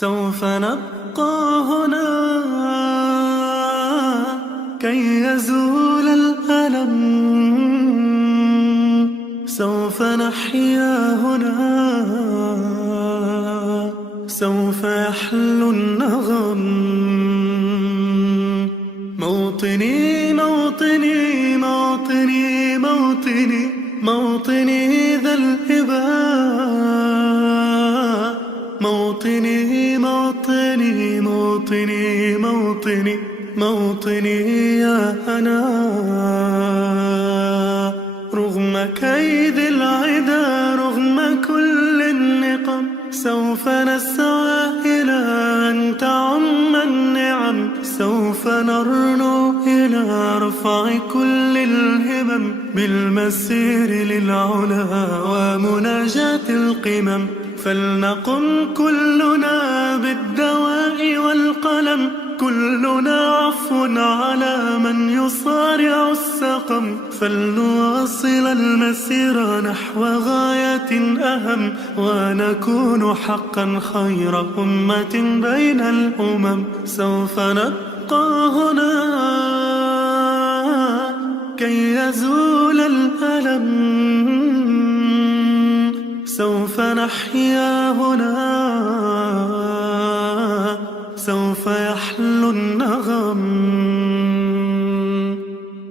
سوف نبقى هنا كي يزول الألم، سوف نحيا هنا، سوف يحلو النغم. موطني موطني موطني موطني موطني ذا الإباء، موطني موطني موطني موطني موطني يا أنا. رغم كيد العدا، رغم كل النقم، سوف نسعى إلى أن تعم النعم، سوف نرنو إلى رفع كل الهمم، بالمسير للعلا ومناجاة القمم. فلنقم كلنا بالدواء والقلم، كلنا عفو على من يصارع السقم. فلنواصل المسير نحو غاية أهم، ونكون حقا خير أمة بين الأمم. سوف نبقى هنا كي يزول الألم، سوف نحيا هنا، سوف يحلو النغم.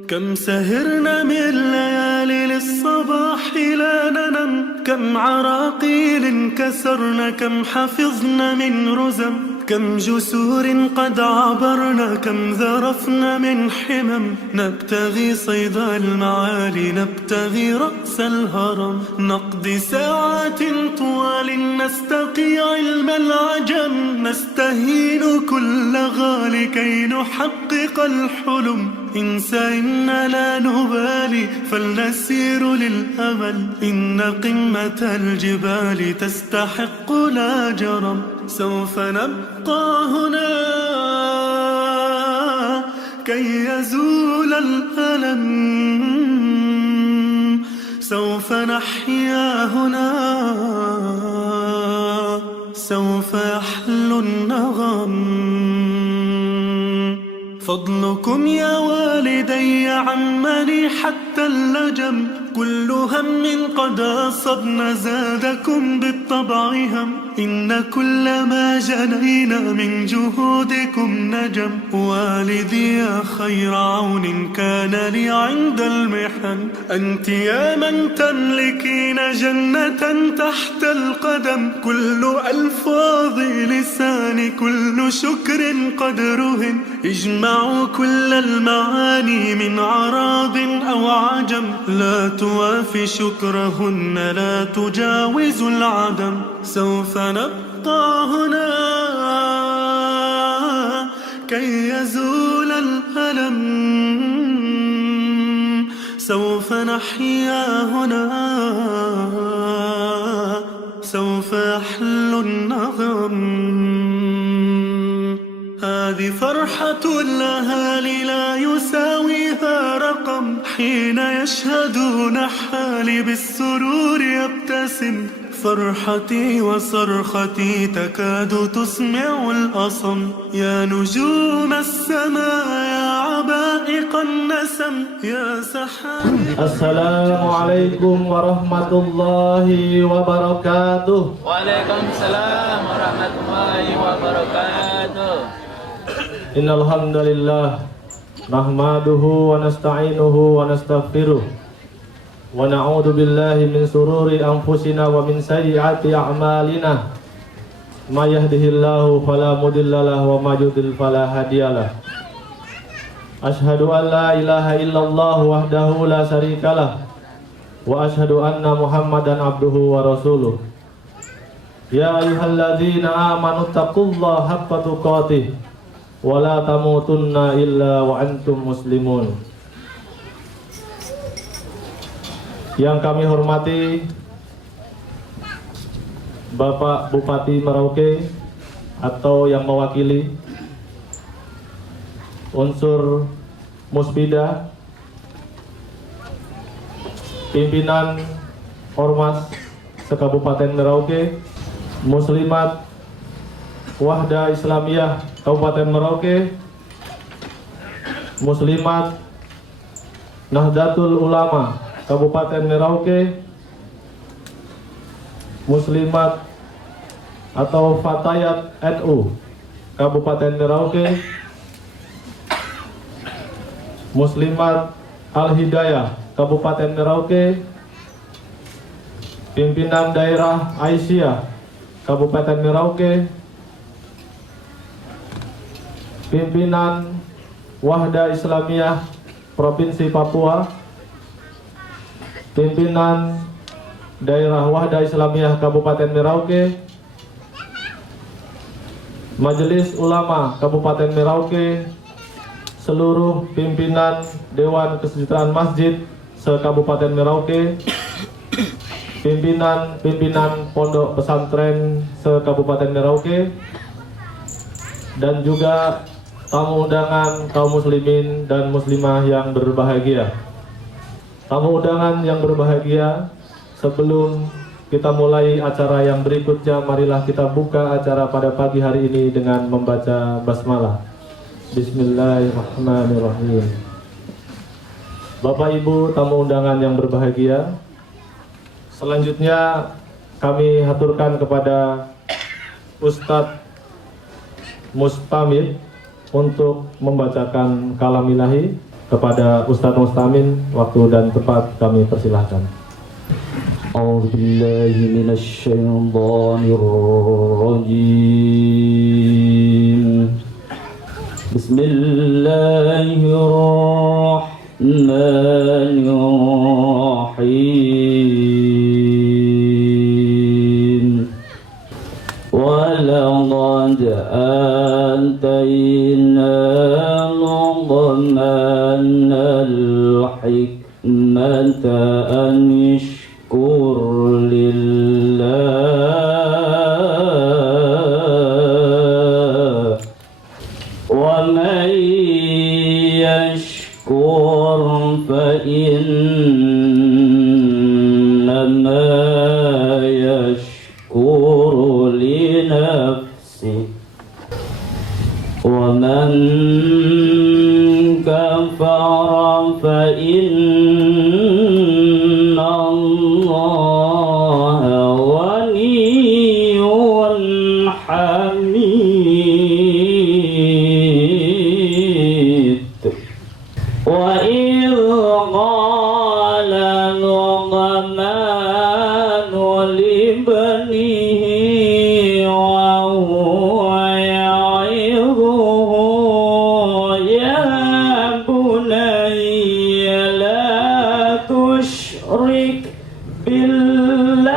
كم سهرنا من ليالي للصباح لا ننم، كم عراقيل كسرنا، كم حفظنا من رزم، كم جسور قد عبرنا، كم ذرفنا من حمم. نبتغي صيد المعالي، نبتغي رأس الهرم، نقضي ساعات طوال نستقي علم العجم، نستهين كل غالي كي نحقق الحلم. انسى إن لا نبالي، فلنسير للأمل، إن قمة الجبال تستحق لا جرم. سوف نبقى هنا كي يزول الألم، سوف نحيا هنا، سوف يحلو النغم. فضلكم يا والدي عمني حتى اللجم، كل هم قد أصبنا زادكم بالطبع هم، إن كل ما جنينا من جهودكم نجم. والدي يا خير عون كان لي عند المحن، أنت يا من تملكين جنة تحت القدم. كل ألفاظ لساني كل شكر قد رهن، اجمعوا كل المعاني من عرب أو عجم، لا توافي شكرهن، لا تجاوز العدم. سوف نبقى هنا كي يزول الألم، سوف نحيا هنا، سوف يحلو النغم. هذه فرحة الأهالي لا يساويها رقم، حين يشهدون حالي بالسرور يبتسم. فرحتي وصرختي تكاد تسمع الأصم، يا نجوم السماء يا عبائق النسم، يا سحاب. السلام عليكم ورحمة الله وبركاته. وعليكم السلام ورحمة الله وبركاته. Innal hamdalillah nahmaduhu wa nasta'inuhu wa nastaghfiruh wa na'udzu billahi min sururi anfusina wa min sayyiati a'malina. May yahdihillahu fala mudhillalah wa may yudhlil fala hadiyalah. Asyhadu an la ilaha illallah wahdahu la syarikalah wa asyhadu anna Muhammadan abduhu wa rasuluh. Ya ayyuhalladzina amanu taqullaha haqqa tuqatih wa la tamutunna illa wa antum muslimun. Yang kami hormati Bapak Bupati Merauke atau yang mewakili unsur Musbida, pimpinan Ormas se-Kabupaten Merauke, muslimat Wahda Islamiyah Kabupaten Merauke, Muslimat Nahdlatul Ulama Kabupaten Merauke, Muslimat atau Fatayat NU Kabupaten Merauke, Muslimat Al-Hidayah Kabupaten Merauke, Pimpinan Daerah Aisyah Kabupaten Merauke, Pimpinan Wahda Islamiyah Provinsi Papua, Pimpinan Daerah Wahda Islamiyah Kabupaten Merauke, Majelis Ulama Kabupaten Merauke, seluruh pimpinan Dewan Kesejahteraan Masjid se-Kabupaten Merauke, pimpinan Pondok Pesantren se-Kabupaten Merauke, dan juga tamu undangan kaum muslimin dan muslimah yang berbahagia. Tamu undangan yang berbahagia, sebelum kita mulai acara yang berikutnya, marilah kita buka acara pada pagi hari ini dengan membaca basmalah. Bismillahirrahmanirrahim. Bapak Ibu tamu undangan yang berbahagia, selanjutnya kami haturkan kepada Ustadz Mustamid untuk membacakan kalam ilahi. Kepada Ustadz Mustamin, waktu dan tempat kami persilahkan. أعوذ بالله من الشيطان الرجيم بسم الله الرحمن الرحيم ولقد آتينا لقمان الحكمة أن يشكر لله ومن يشكر فإنما يشكر لنفسه ومن كفر فإن الله غني حميد وإذ قال لقمان لابنه وهو يعظه يا بني لا تشرك بالله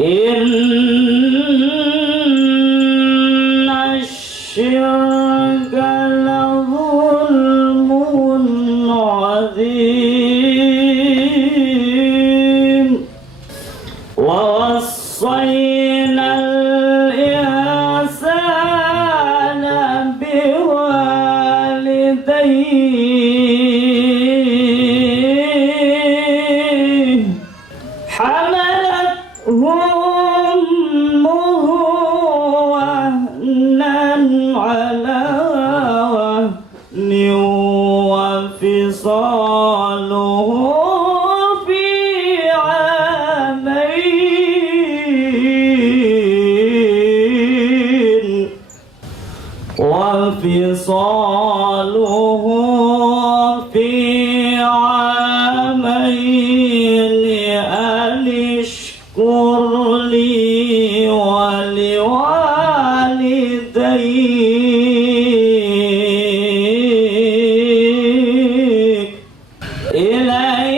إن الشرك لظلم عظيم ووصينا الإنسان بوالديه حملته أمه وهنا على وهن وفصاله في عامين وفصاله في عامين أن اشكر لي ولوالديك إلي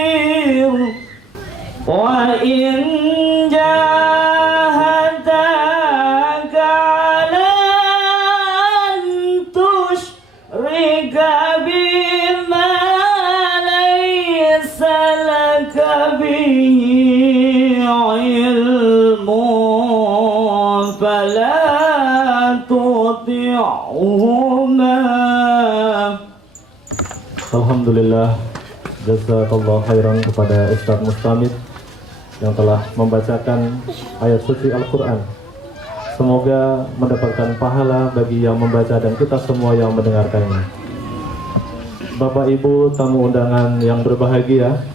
المصير وإن جاهداك على أن تشرك بما ليس لك به علم فلا تطعهما Alhamdulillah, jazakallah khairan kepada Ustadz Mustamid yang telah membacakan ayat suci Al-Quran. Semoga mendapatkan pahala bagi yang membaca dan kita semua yang mendengarkannya. Bapak Ibu tamu undangan yang berbahagia,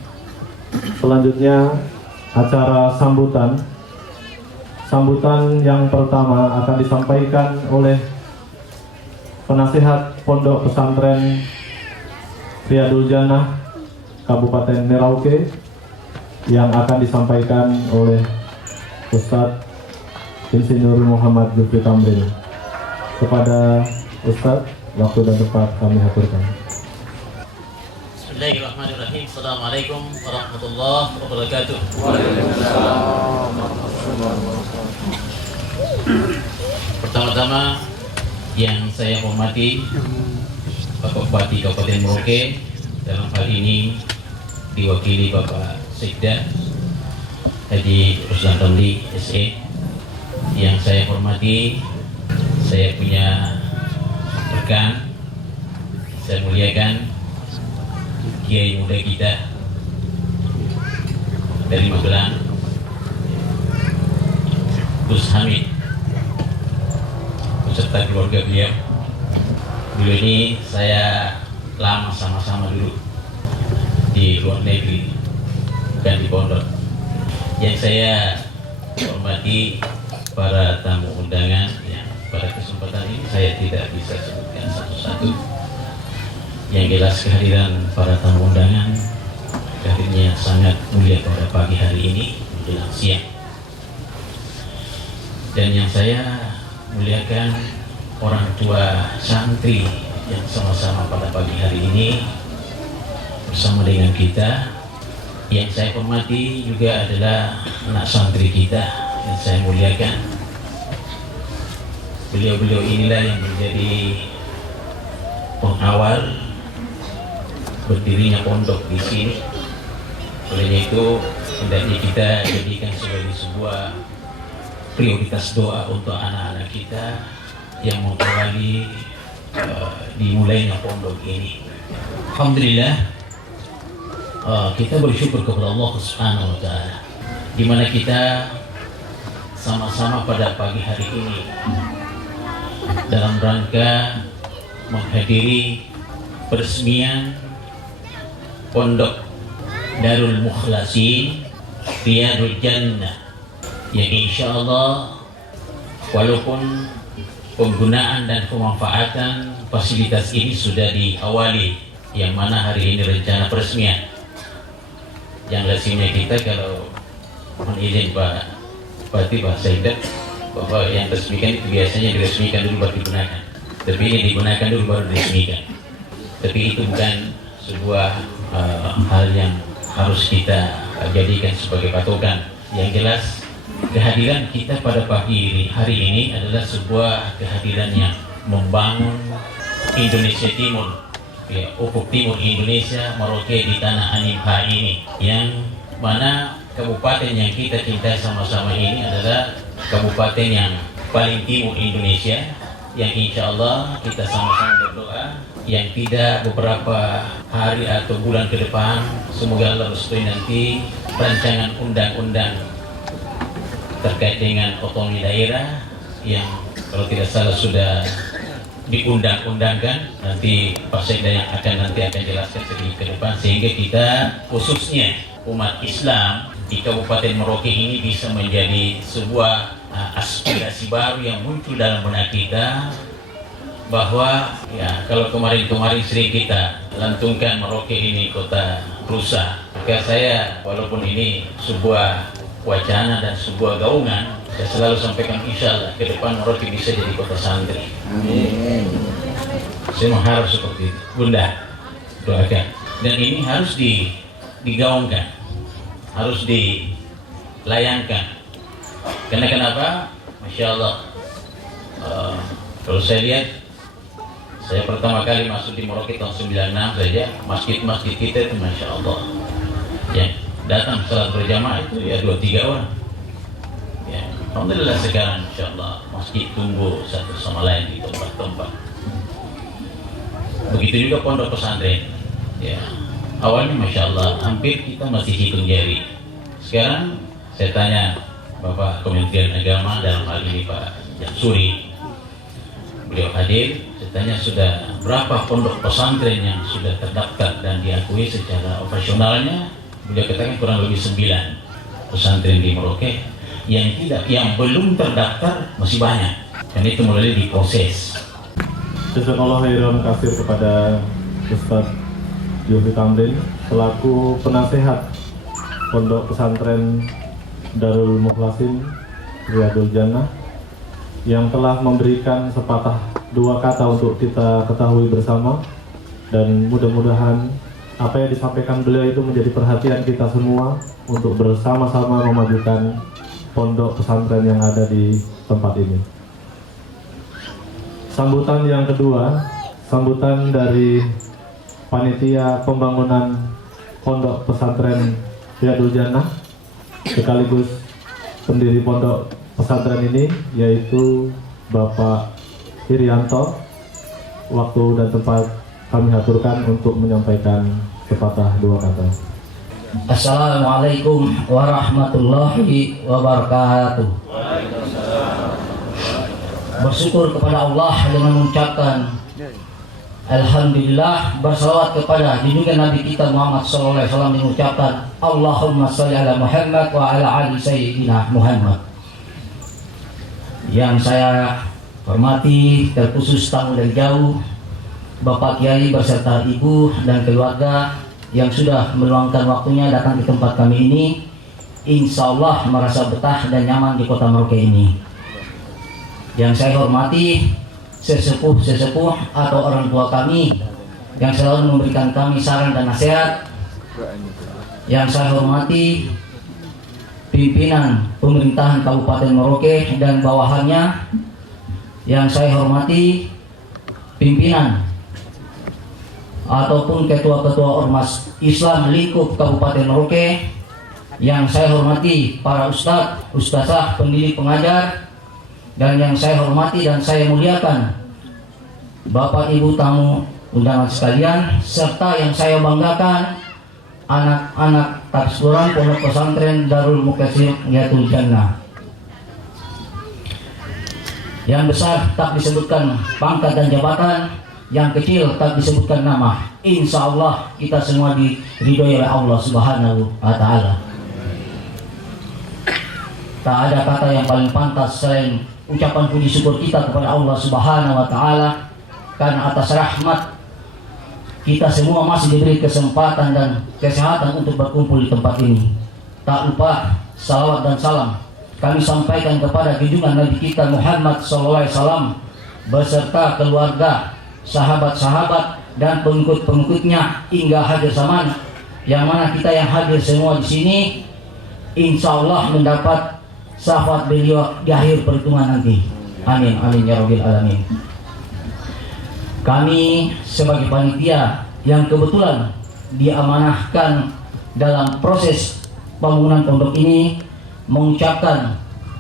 selanjutnya acara sambutan. Sambutan yang pertama akan disampaikan oleh penasihat Pondok Pesantren Riyadul Jannah Kabupaten Merauke yang akan disampaikan oleh Ustadz Insinyur Muhammad Jufri Tamrin. Kepada Ustadz, waktu dan tempat kami aturkan. Bismillahirrahmanirrahim. Assalamualaikum warahmatullahi wabarakatuh. Pertama-tama yang saya hormati Bapak Bupati Kabupaten Merauke, dalam hal ini diwakili Bapak Sekda Haji Ruslan Ramli SE. Yang saya hormati, saya punya rekan, saya muliakan Kiai muda kita dari Magelang, Gus Hamid, beserta keluarga beliau. Dulu ini saya lama sama-sama dulu di luar negeri, bukan di pondok. Yang saya hormati para tamu undangan yang pada kesempatan ini saya tidak bisa sebutkan satu-satu. Yang jelas kehadiran para tamu undangan, kehadirannya sangat mulia pada pagi hari ini menjelang siang. Dan yang saya muliakan orang tua santri yang sama-sama pada pagi hari ini bersama dengan kita. Yang saya hormati juga adalah anak santri kita yang saya muliakan. Beliau-beliau inilah yang menjadi pengawal berdirinya pondok di sini. Oleh itu, hendaknya kita jadikan sebagai sebuah prioritas doa untuk anak-anak kita yang mengawali dimulainya pondok ini. Alhamdulillah, kita bersyukur kepada Allah Subhanahu wa Ta'ala, di mana kita sama-sama pada pagi hari ini dalam rangka menghadiri peresmian Pondok Darul Mukhlasin Riyadul Jannah, yang insya Allah walaupun penggunaan dan pemanfaatan fasilitas ini sudah diawali, yang mana hari ini rencana peresmian. Yang lazimnya kita kalau mohon izin Pak Bupati, Pak Sekda, bahwa yang resmikan itu biasanya diresmikan dulu baru digunakan. Tapi ini digunakan dulu baru diresmikan. Tapi itu bukan sebuah hal yang harus kita jadikan sebagai patokan. Yang jelas kehadiran kita pada pagi hari ini adalah sebuah kehadiran yang membangun Indonesia Timur, ya, ufuk timur Indonesia, Merauke di tanah Animha ini, yang mana kabupaten yang kita cintai sama-sama ini adalah kabupaten yang paling timur Indonesia, yang insya Allah kita sama-sama berdoa yang tidak beberapa hari atau bulan ke depan semoga Allah restui nanti rancangan undang-undang terkait dengan otonomi daerah yang kalau tidak salah sudah diundang-undangkan. Nanti Pak Sekda yang akan jelaskan sedikit ke depan, sehingga kita khususnya umat Islam di Kabupaten Merauke ini bisa menjadi sebuah aspirasi baru yang muncul dalam benak kita, bahwa ya kalau kemarin sering kita lantunkan Merauke ini kota rusa, maka saya walaupun ini sebuah wacana dan sebuah gaungan, saya selalu sampaikan insya Allah ke depan Merauke bisa jadi kota santri. Amin. Saya mengharap seperti itu. Bunda, doakan. Dan ini harus digaungkan, harus dilayangkan. Karena kenapa? Masya Allah. Kalau saya lihat, saya pertama kali masuk di Merauke tahun 96 saja, masjid-masjid kita itu Masya Allah, yang datang salat berjamaah itu ya 2-3 orang. Ya, alhamdulillah sekarang Masya Allah masjid tumbuh satu sama lain di tempat-tempat. Begitu juga pondok pesantren. Ya, awalnya Masya Allah hampir kita masih hitung jari. Sekarang saya tanya Bapak Kementerian Agama, dalam hal ini Pak Jamsuri, beliau hadir, saya tanya sudah berapa pondok pesantren yang sudah terdaftar dan diakui secara operasionalnya. Beliau katakan kurang lebih 9 pesantren di Merauke. Yang belum terdaftar masih banyak, dan itu mulai diproses. Jazakallahu khairan kasir kepada Ustaz Zulfi Tamrin selaku penasehat Pondok Pesantren Darul Mukhlasin Riyadul Jannah yang telah memberikan sepatah dua kata untuk kita ketahui bersama, dan mudah-mudahan apa yang disampaikan beliau itu menjadi perhatian kita semua untuk bersama-sama memajukan pondok pesantren yang ada di tempat ini. Sambutan yang kedua, sambutan dari panitia pembangunan pondok pesantren Riyadul Jannah sekaligus pendiri pondok pesantren ini, yaitu Bapak Irianto. Waktu dan tempat kami aturkan untuk menyampaikan sepatah dua kata. Assalamualaikum warahmatullahi wabarakatuh. Bersyukur kepada Allah dengan mengucapkan Alhamdulillah, bersalawat kepada junjungan Nabi kita Muhammad SAW, mengucapkan Allahumma sholli ala Muhammad wa ala ali sayyidina Muhammad. Yang saya hormati, terkhusus tamu dari jauh, Bapak Kiai beserta Ibu dan keluarga yang sudah meluangkan waktunya datang di tempat kami ini, insya Allah merasa betah dan nyaman di kota Merauke ini. Yang saya hormati sesepuh-sesepuh atau orang tua kami yang selalu memberikan kami saran dan nasihat. Yang saya hormati pimpinan pemerintahan Kabupaten Merauke dan bawahannya. Yang saya hormati pimpinan ataupun ketua-ketua ormas Islam lingkup Kabupaten Merauke. Yang saya hormati para ustadz, ustazah, pendidik, pengajar, dan yang saya hormati dan saya muliakan Bapak Ibu tamu undangan sekalian, serta yang saya banggakan anak-anak taksuran Pondok Pesantren Darul Mukhlasin Riyadul Jannah. Yang besar tak disebutkan pangkat dan jabatan, yang kecil tak disebutkan nama. Insya Allah kita semua diridhoi oleh Allah Subhanahu wa Ta'ala. Tak ada kata yang paling pantas selain ucapan puji syukur kita kepada Allah Subhanahu wa Ta'ala, karena atas rahmat kita semua masih diberi kesempatan dan kesehatan untuk berkumpul di tempat ini. Tak lupa salawat dan salam kami sampaikan kepada junjungan Nabi kita Muhammad SAW beserta keluarga, sahabat-sahabat dan pengikut-pengikutnya hingga akhir zaman, yang mana kita yang hadir semua di sini insya Allah mendapat syafaat beliau di akhir perhitungan nanti. Amin, amin ya rabbil alamin. Kami sebagai panitia yang kebetulan diamanahkan dalam proses pembangunan pondok ini mengucapkan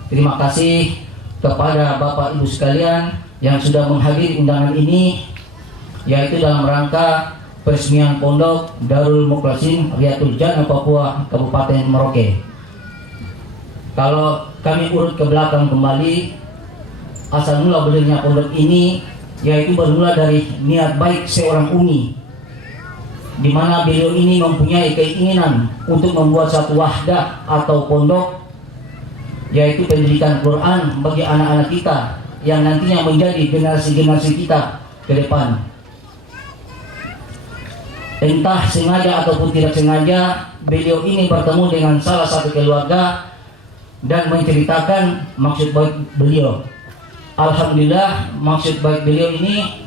terima kasih kepada Bapak Ibu sekalian yang sudah menghadiri undangan ini, yaitu dalam rangka peresmian Pondok Darul Mukhlasin Riyadul Jannah Papua Kabupaten Merauke. Kalau kami urut ke belakang kembali, asal mula berdirinya pondok ini yaitu bermula dari niat baik seorang umi, di mana beliau ini mempunyai keinginan untuk membuat satu wahdah atau pondok, yaitu pendidikan Quran bagi anak-anak kita yang nantinya menjadi generasi-generasi kita ke depan. Entah sengaja ataupun tidak sengaja, beliau ini bertemu dengan salah satu keluarga dan menceritakan maksud baik beliau. Alhamdulillah, maksud baik beliau ini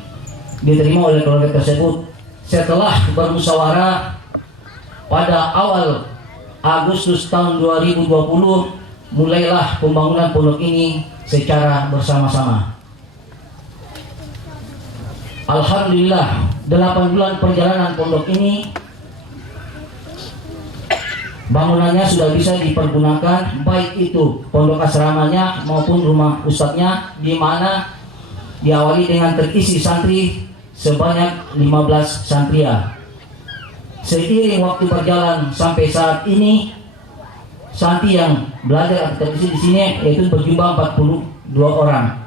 diterima oleh keluarga tersebut. Setelah bermusyawarah pada awal Agustus tahun 2020, mulailah pembangunan pondok ini secara bersama-sama. Alhamdulillah, 8 bulan perjalanan pondok ini, bangunannya sudah bisa dipergunakan, baik itu pondok asramanya maupun rumah ustadznya, di mana diawali dengan terisi santri sebanyak 15 santria. seiring waktu berjalan sampai saat ini santri yang belajar atau di sini yaitu berjumlah 42 orang,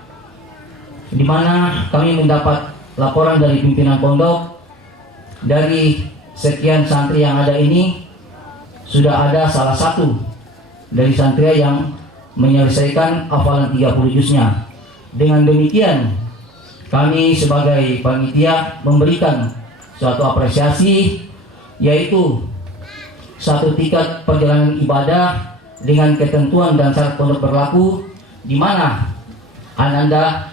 di mana kami mendapat laporan dari pimpinan pondok dari sekian santri yang ada ini sudah ada salah satu dari santri yang menyelesaikan hafalan 30 juznya. Dengan demikian kami sebagai panitia memberikan suatu apresiasi, yaitu satu tiket perjalanan ibadah dengan ketentuan dan syarat pondok berlaku, di mana ananda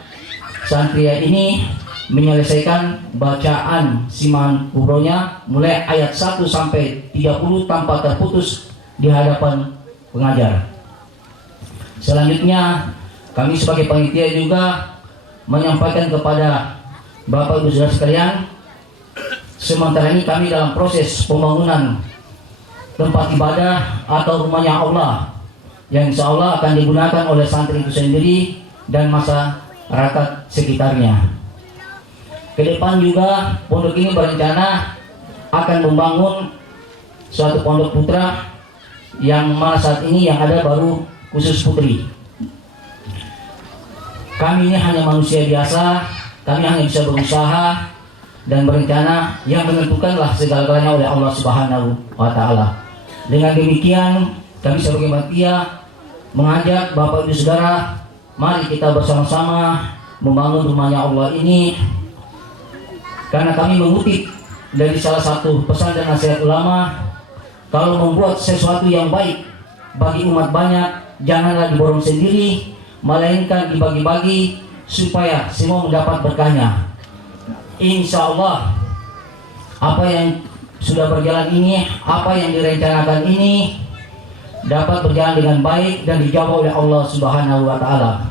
santria ini menyelesaikan bacaan siman kubronya mulai ayat 1 sampai 30 tanpa terputus di hadapan pengajar. Selanjutnya kami sebagai panitia juga menyampaikan kepada Bapak Ibu Saudara sekalian, sementara ini kami dalam proses pembangunan tempat ibadah atau rumahnya Allah yang insya Allah akan digunakan oleh santri itu sendiri dan masyarakat sekitarnya. Ke depan juga pondok ini berencana akan membangun suatu pondok putra yang mana saat ini yang ada baru khusus putri. Kami ini hanya manusia biasa, kami hanya bisa berusaha dan berencana, yang menentukanlah segala-galanya oleh Allah Subhanahu wa Ta'ala. Dengan demikian, kami sebagai panitia mengajak Bapak Ibu Saudara, mari kita bersama-sama membangun rumahnya Allah ini, karena kami mengutip dari salah satu pesan dan nasihat ulama, kalau membuat sesuatu yang baik bagi umat banyak, janganlah diborong sendiri, melainkan dibagi-bagi supaya semua mendapat berkahnya. Insya Allah apa yang sudah berjalan ini, apa yang direncanakan ini dapat berjalan dengan baik dan dijawab oleh Allah Subhanahu wa Ta'ala.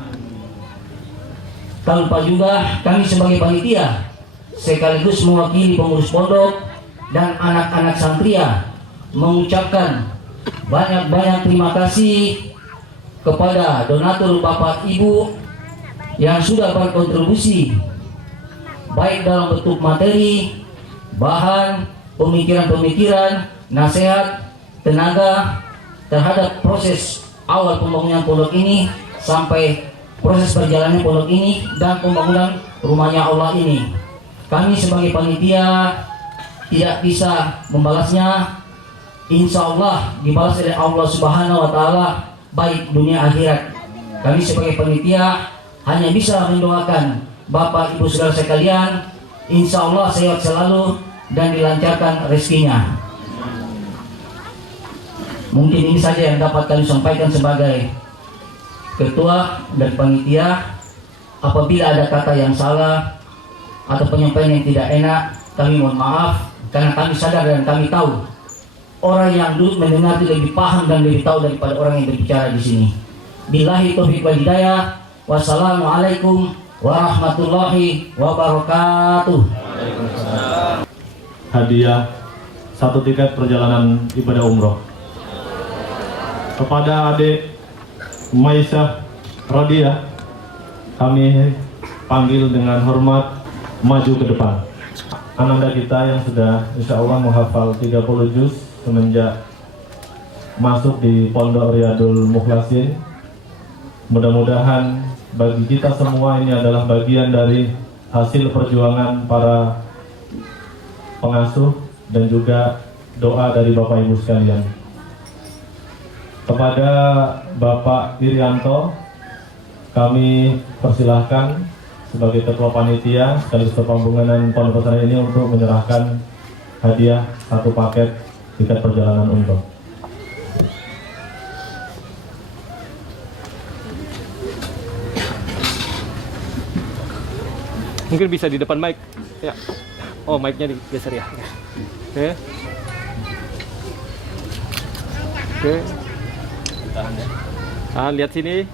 Tak lupa juga kami sebagai panitia sekaligus mewakili pengurus pondok dan anak-anak santria mengucapkan banyak-banyak terima kasih kepada donatur Bapak Ibu yang sudah berkontribusi baik dalam bentuk materi, bahan, pemikiran-pemikiran, nasihat, tenaga terhadap proses awal pembangunan pondok ini sampai proses perjalanan pondok ini dan pembangunan rumahnya Allah ini. Kami sebagai panitia tidak bisa membalasnya, insya Allah dibalas oleh Allah Subhanahu wa Ta'ala baik dunia akhirat. Kami sebagai panitia hanya bisa mendoakan Bapak Ibu Saudara sekalian, insya Allah sehat selalu dan dilancarkan rezekinya. Mungkin ini saja yang dapat kami sampaikan sebagai ketua dan panitia. Apabila ada kata yang salah atau penyampaian yang tidak enak, kami mohon maaf, karena kami sadar dan kami tahu orang yang duduk mendengar itu lebih paham dan lebih tahu daripada orang yang berbicara di sini. Billahi taufiq wal hidayah. Wassalamualaikum warahmatullahi wabarakatuh. Hadiah 1 tiket perjalanan ibadah umroh kepada adik Maisyah Rodiah, kami panggil dengan hormat maju ke depan. Ananda kita yang sudah insya Allah menghafal 30 juz semenjak masuk di Pondok Riyadul Mukhlasin. Mudah-mudahan bagi kita semua ini adalah bagian dari hasil perjuangan para pengasuh dan juga doa dari Bapak Ibu sekalian. Kepada Bapak Irianto, kami persilahkan sebagai ketua panitia sekaligus pembangunan pondok pesantren ini untuk menyerahkan hadiah 1 paket tiket perjalanan umroh. Mungkin bisa di depan mic ya. Oh, mic-nya digeser ya. Oke. Oke. Tahan ya. Ah, lihat sini.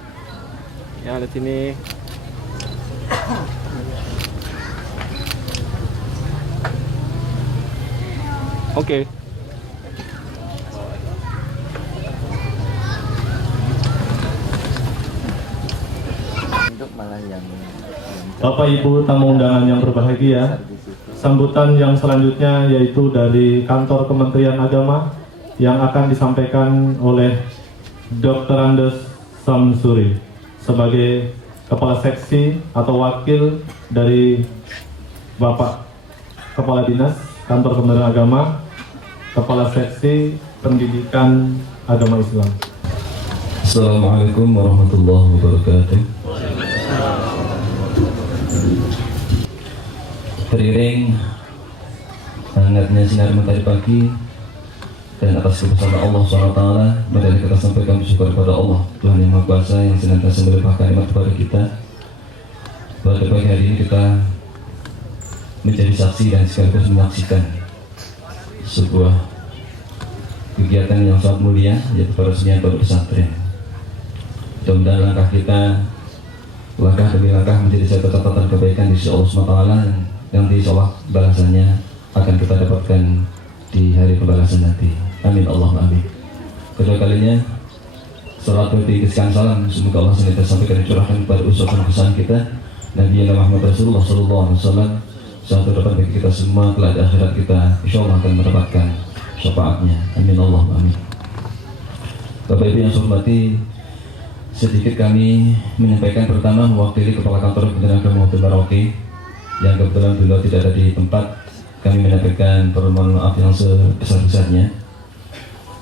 Ya, lihat sini. Oke. Untuk malah yang Bapak Ibu tamu undangan yang berbahagia, sambutan yang selanjutnya yaitu dari kantor Kementerian Agama yang akan disampaikan oleh Dr. Andes Samsuri sebagai Kepala Seksi atau Wakil dari Bapak Kepala Dinas Kantor Kementerian Agama, Kepala Seksi Pendidikan Agama Islam. Assalamualaikum warahmatullahi wabarakatuh. Teriring hangatnya sinar matahari pagi dan atas kebesaran Allah SWT, mari kita sampaikan bersyukur kepada Allah Tuhan Yang Maha Kuasa yang senantiasa melimpahkan nikmat kepada kita. Pada pagi hari ini kita menjadi saksi dan sekaligus menyaksikan sebuah kegiatan yang sangat mulia, yaitu peresmian pondok pesantren. Mudah-mudahan langkah kita, langkah demi langkah menjadi satu catatan kebaikan di sisi Allah SWT yang insya Allah balasannya akan kita dapatkan di hari pembalasan nanti. Amin Allahumma amin. Kedua kalinya, salat berarti kesekian salam semoga Allah senantiasa sampaikan dan curahkan kepada uswatun hasanah kita Nabi Muhammad Rasulullah SAW. Satu depan bagi kita semua, kelak akhirat kita insya Allah akan mendapatkan syafaatnya. Amin Allahumma amin. Bapak Ibu yang saya hormati, sedikit kami menyampaikan pertama mewakili Kepala Kantor Kementerian Agama Merauke yang kebetulan beliau tidak ada di tempat. Kami menyampaikan permohonan maaf yang sebesar-besarnya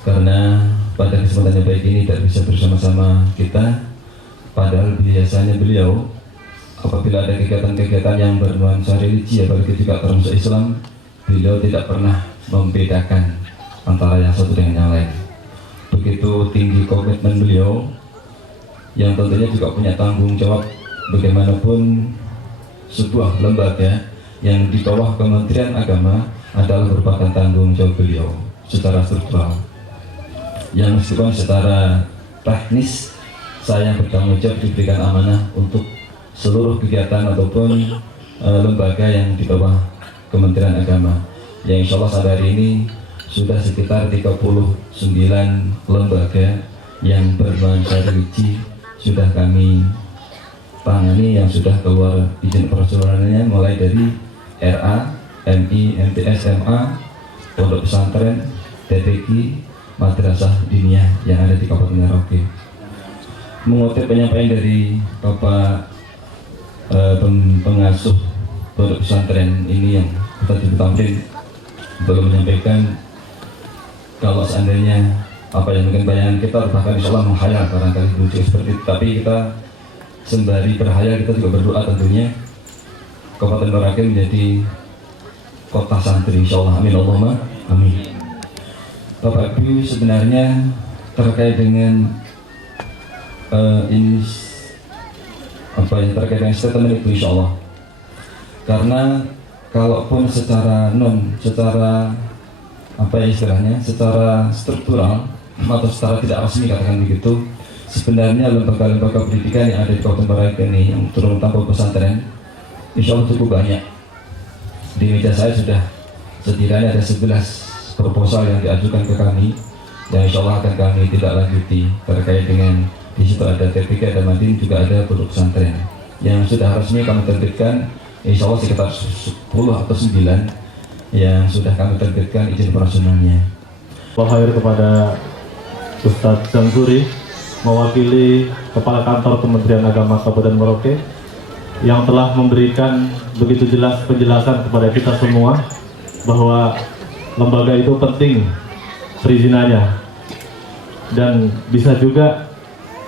karena pada kesempatan yang baik ini tidak bisa bersama-sama kita, padahal biasanya beliau apabila ada kegiatan-kegiatan yang bernuansa religi, apalagi juga termasuk Islam, beliau tidak pernah membedakan antara yang satu dengan yang lain. Begitu tinggi komitmen beliau yang tentunya juga punya tanggung jawab bagaimanapun sebuah lembaga yang di bawah Kementerian Agama adalah merupakan tanggung jawab beliau secara struktural, yang meskipun secara teknis saya bertanggung jawab diberikan amanah untuk seluruh kegiatan ataupun lembaga yang di bawah Kementerian Agama, yang insya Allah pada hari ini sudah sekitar 39 lembaga yang bernuansa religi sudah kami tangani, yang sudah keluar izin operasionalnya, mulai dari RA, MI, MTS, MA, Pondok Pesantren, TPQ, Madrasah Diniyah yang ada di Kabupaten Merauke. Mengutip penyampaian dari Bapak pengasuh Pondok Pesantren ini yang tadi Tamrin, beliau menyampaikan kalau seandainya apa yang mungkin bayangan kita bahkan insya Allah menghayal barangkali lucu seperti itu, tapi kita sembari berhayal kita juga berdoa tentunya Kabupaten Merauke menjadi kota santri insya Allah. Amin Allahumma amin. Bapak Ibu, sebenarnya terkait dengan ini apa yang terkait dengan statement itu insya Allah, karena kalaupun secara apa ya istilahnya, secara struktural atau secara tidak resmi katakan begitu, sebenarnya lembaga-lembaga pendidikan yang ada di Kabupaten Merauke ini yang turun tanpa pesantren insya Allah cukup banyak. Di meja saya sudah setidaknya ada 11 proposal yang diajukan ke kami, yang insya Allah akan kami tidak lanjuti terkait dengan di situ ada TPK, ada Madin, juga ada Pondok Pesantren yang sudah resmi kami terbitkan. Insya Allah sekitar 10 atau 9 yang sudah kami terbitkan izin operasionalnya. Khair kepada Ustadz Samsuri mewakili Kepala Kantor Kementerian Agama Kabupaten Merauke yang telah memberikan begitu jelas penjelasan kepada kita semua bahwa lembaga itu penting perizinannya, dan bisa juga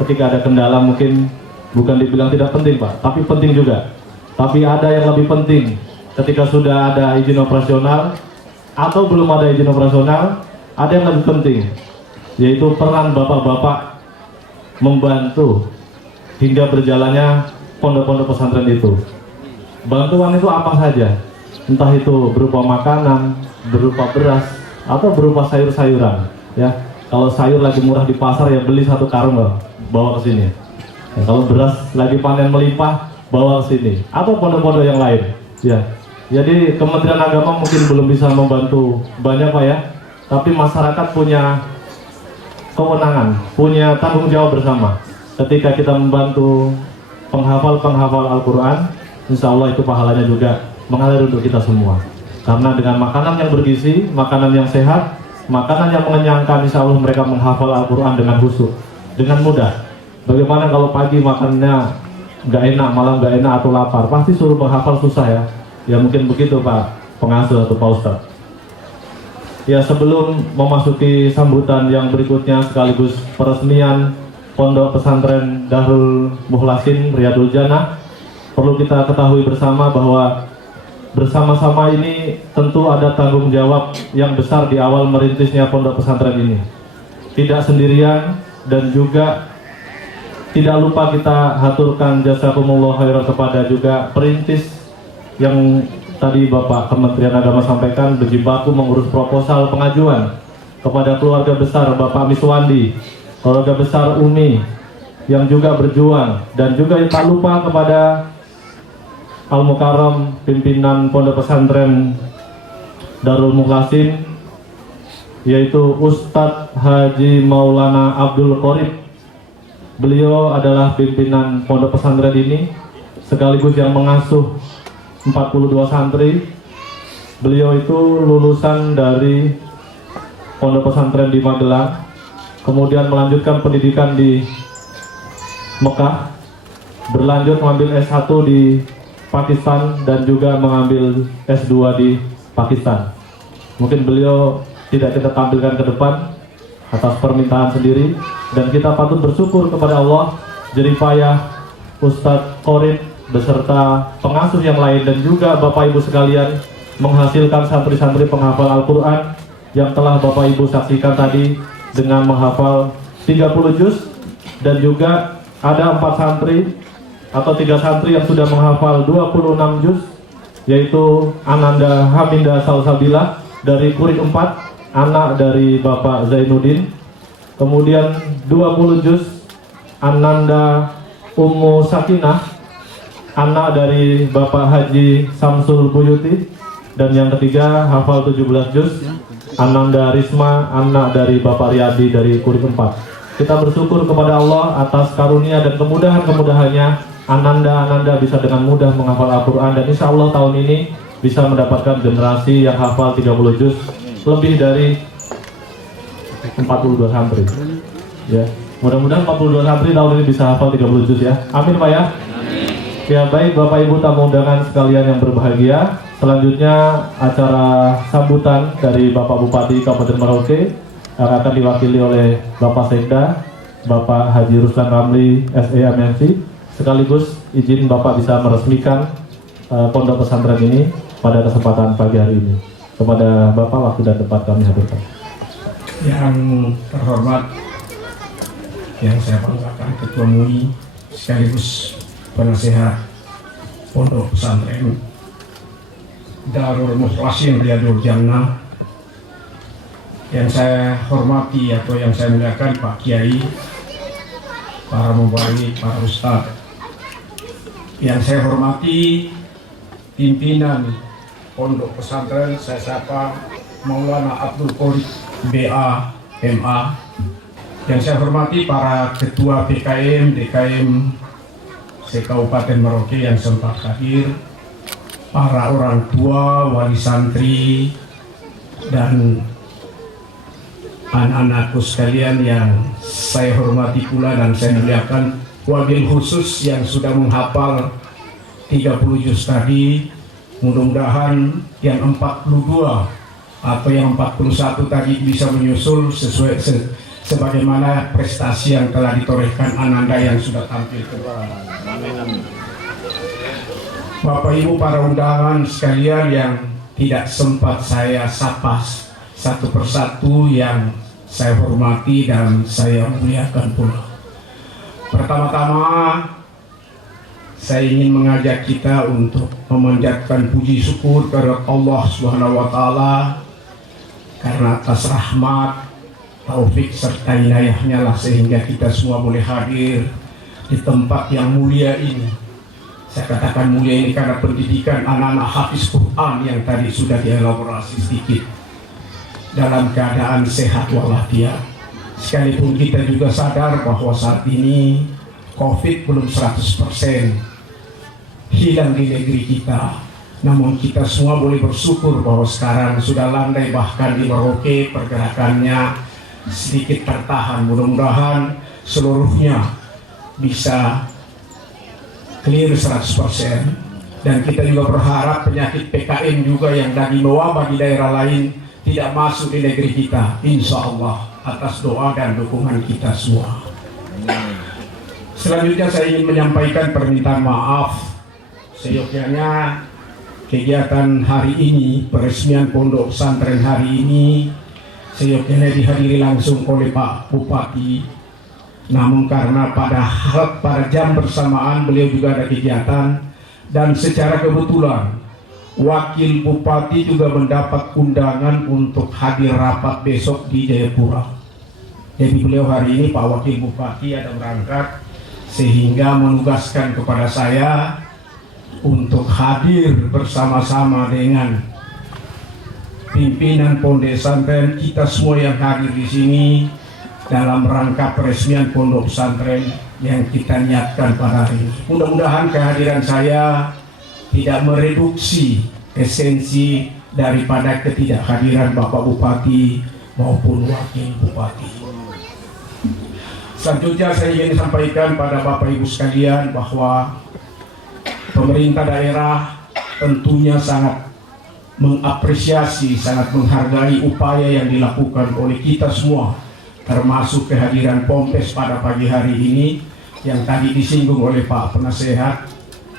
ketika ada kendala mungkin bukan dibilang tidak penting Pak, tapi penting juga. Tapi ada yang lebih penting ketika sudah ada izin operasional atau belum ada izin operasional, ada yang lebih penting, yaitu peran bapak-bapak membantu hingga berjalannya pondok-pondok pesantren itu. Bantuan itu apa saja, entah itu berupa makanan, berupa beras, atau berupa sayur-sayuran. Ya, kalau sayur lagi murah di pasar ya beli 1 karung loh, bawa ke sini. Ya, kalau beras lagi panen melimpah, bawa ke sini. Atau pondok-pondok yang lain. Ya, jadi Kementerian Agama mungkin belum bisa membantu banyak Pak ya, tapi masyarakat punya kewenangan, punya tanggung jawab bersama. Ketika kita membantu penghafal Al-Quran, insya Allah itu pahalanya juga mengalir untuk kita semua. Karena dengan makanan yang bergizi, makanan yang sehat, makanan yang mengenyangkan, insya Allah mereka menghafal Al-Quran dengan khusyuk, dengan mudah. Bagaimana kalau pagi makannya nggak enak, malam nggak enak atau lapar, pasti suruh menghafal susah ya. Ya mungkin begitu Pak Pengasuh atau Pak Ustadz. Ya, sebelum memasuki sambutan yang berikutnya sekaligus peresmian Pondok Pesantren Darul Mukhlasin Riyadul Jannah, perlu kita ketahui bersama bahwa bersama-sama ini tentu ada tanggung jawab yang besar di awal merintisnya pondok pesantren ini. Tidak sendirian, dan juga tidak lupa kita haturkan jazakumullah khairan kepada juga perintis yang tadi Bapak Kementerian Agama sampaikan berjibaku mengurus proposal pengajuan kepada keluarga besar Bapak Miswandi, keluarga besar Umi yang juga berjuang, dan juga tak lupa kepada Al-Mukarram pimpinan Pondok Pesantren Darul Mukhlasin, yaitu Ustadz Haji Maulana Abdul Qorib. Beliau adalah pimpinan Pondok Pesantren ini sekaligus yang mengasuh 42 santri. Beliau itu lulusan dari Pondok Pesantren di Magelang, kemudian melanjutkan pendidikan di Mekah, berlanjut mengambil S1 di Pakistan, dan juga mengambil S2 di Pakistan. Mungkin beliau tidak kita tampilkan ke depan atas permintaan sendiri, dan kita patut bersyukur kepada Allah jeripayah Ustadz Qorib beserta pengasuh yang lain dan juga Bapak Ibu sekalian menghasilkan santri-santri penghafal Al-Quran yang telah Bapak Ibu saksikan tadi dengan menghafal 30 juz, dan juga ada 4 santri atau 3 santri yang sudah menghafal 26 juz, yaitu Ananda Haminda Salsabila dari Kurik 4, anak dari Bapak Zainuddin. Kemudian 20 juz Ananda Ummu Sakinah, anak dari Bapak Haji Samsul Buyuti. Dan yang ketiga hafal 17 juz Ananda Risma, anak dari Bapak Riyadi dari Kurik 4. Kita bersyukur kepada Allah atas karunia dan kemudahan-kemudahannya. Ananda bisa dengan mudah menghafal Al-Quran, dan insya Allah tahun ini bisa mendapatkan generasi yang hafal 30 juz, lebih dari 42 santri. Ya, mudah-mudahan 42 santri tahun ini bisa hafal 30 juz ya. Amin Pak ya. Ya, baik Bapak Ibu tamu undangan sekalian yang berbahagia. Selanjutnya acara sambutan dari Bapak Bupati Kabupaten Merauke yang akan diwakili oleh Bapak Sekda, Bapak Haji Ruslan Ramli SEMNC. Sekaligus izin Bapak bisa meresmikan pondok pesantren ini pada kesempatan pagi hari ini. Kepada Bapak, waktu dan tempat kami hadirkan. Yang terhormat, yang saya banggakan Ketua MUI sekaligus penasehat Pondok Pesantren Darul Mukhlasin Riyadul Jannah, yang saya hormati atau yang saya muliakan Pak Kiai, para mubarik, para ustadz, yang saya hormati pimpinan Pondok Pesantren, saya sapa Maulana Abdul Qorib BA MA, yang saya hormati para ketua PKM, DKM se-Kabupaten Merauke yang sempat hadir, para orang tua, wali santri, dan anak-anakku sekalian yang saya hormati pula dan saya muliakan, wabil khusus yang sudah menghafal 30 juz tadi. Mudah-mudahan yang 42 atau yang 41 tadi bisa menyusul sesuai sebagaimana prestasi yang telah ditorehkan Ananda yang sudah tampil ke bawah. Bapak Ibu para undangan sekalian yang tidak sempat saya sapa satu persatu, yang saya hormati dan saya muliakan pula. Pertama-tama saya ingin mengajak kita untuk memanjatkan puji syukur kepada Allah Subhanahu wa taala karena atas rahmat, taufik serta inayahnya lah sehingga kita semua boleh hadir di tempat yang mulia ini. Saya katakan mulia ini karena pendidikan anak-anak hafiz Quran yang tadi sudah dielaborasi sedikit dalam keadaan sehat walafiat. Sekalipun kita juga sadar bahwa saat ini COVID belum 100% hilang di negeri kita, Namun kita semua boleh bersyukur bahwa sekarang sudah landai, bahkan di Merauke pergerakannya sedikit tertahan. Mudah-mudahan seluruhnya bisa clear 100%. Dan kita juga berharap penyakit PKM juga yang lagi mewabah di daerah lain tidak masuk di negeri kita, insya Allah, atas doa dan dukungan kita semua. Selanjutnya saya ingin menyampaikan permintaan maaf. Seyogyanya kegiatan hari ini, peresmian pondok pesantren hari ini, seyogyanya dihadiri langsung oleh Pak Bupati. Namun karena pada jam bersamaan beliau juga ada kegiatan, dan secara kebetulan Wakil Bupati juga mendapat undangan untuk hadir rapat besok di Jayapura. Jadi beliau hari ini, Pak Wakil Bupati, ada berangkat, sehingga menugaskan kepada saya untuk hadir bersama-sama dengan pimpinan pondok pesantren kita semua yang hadir di sini dalam rangka peresmian pondok pesantren yang kita niatkan pada hari ini. Mudah-mudahan kehadiran saya tidak mereduksi esensi daripada ketidakhadiran Bapak Bupati maupun Wakil Bupati. Selanjutnya saya ingin sampaikan pada Bapak Ibu sekalian bahwa pemerintah daerah tentunya sangat mengapresiasi, sangat menghargai upaya yang dilakukan oleh kita semua, termasuk kehadiran Pompes pada pagi hari ini yang tadi disinggung oleh Pak Penasehat,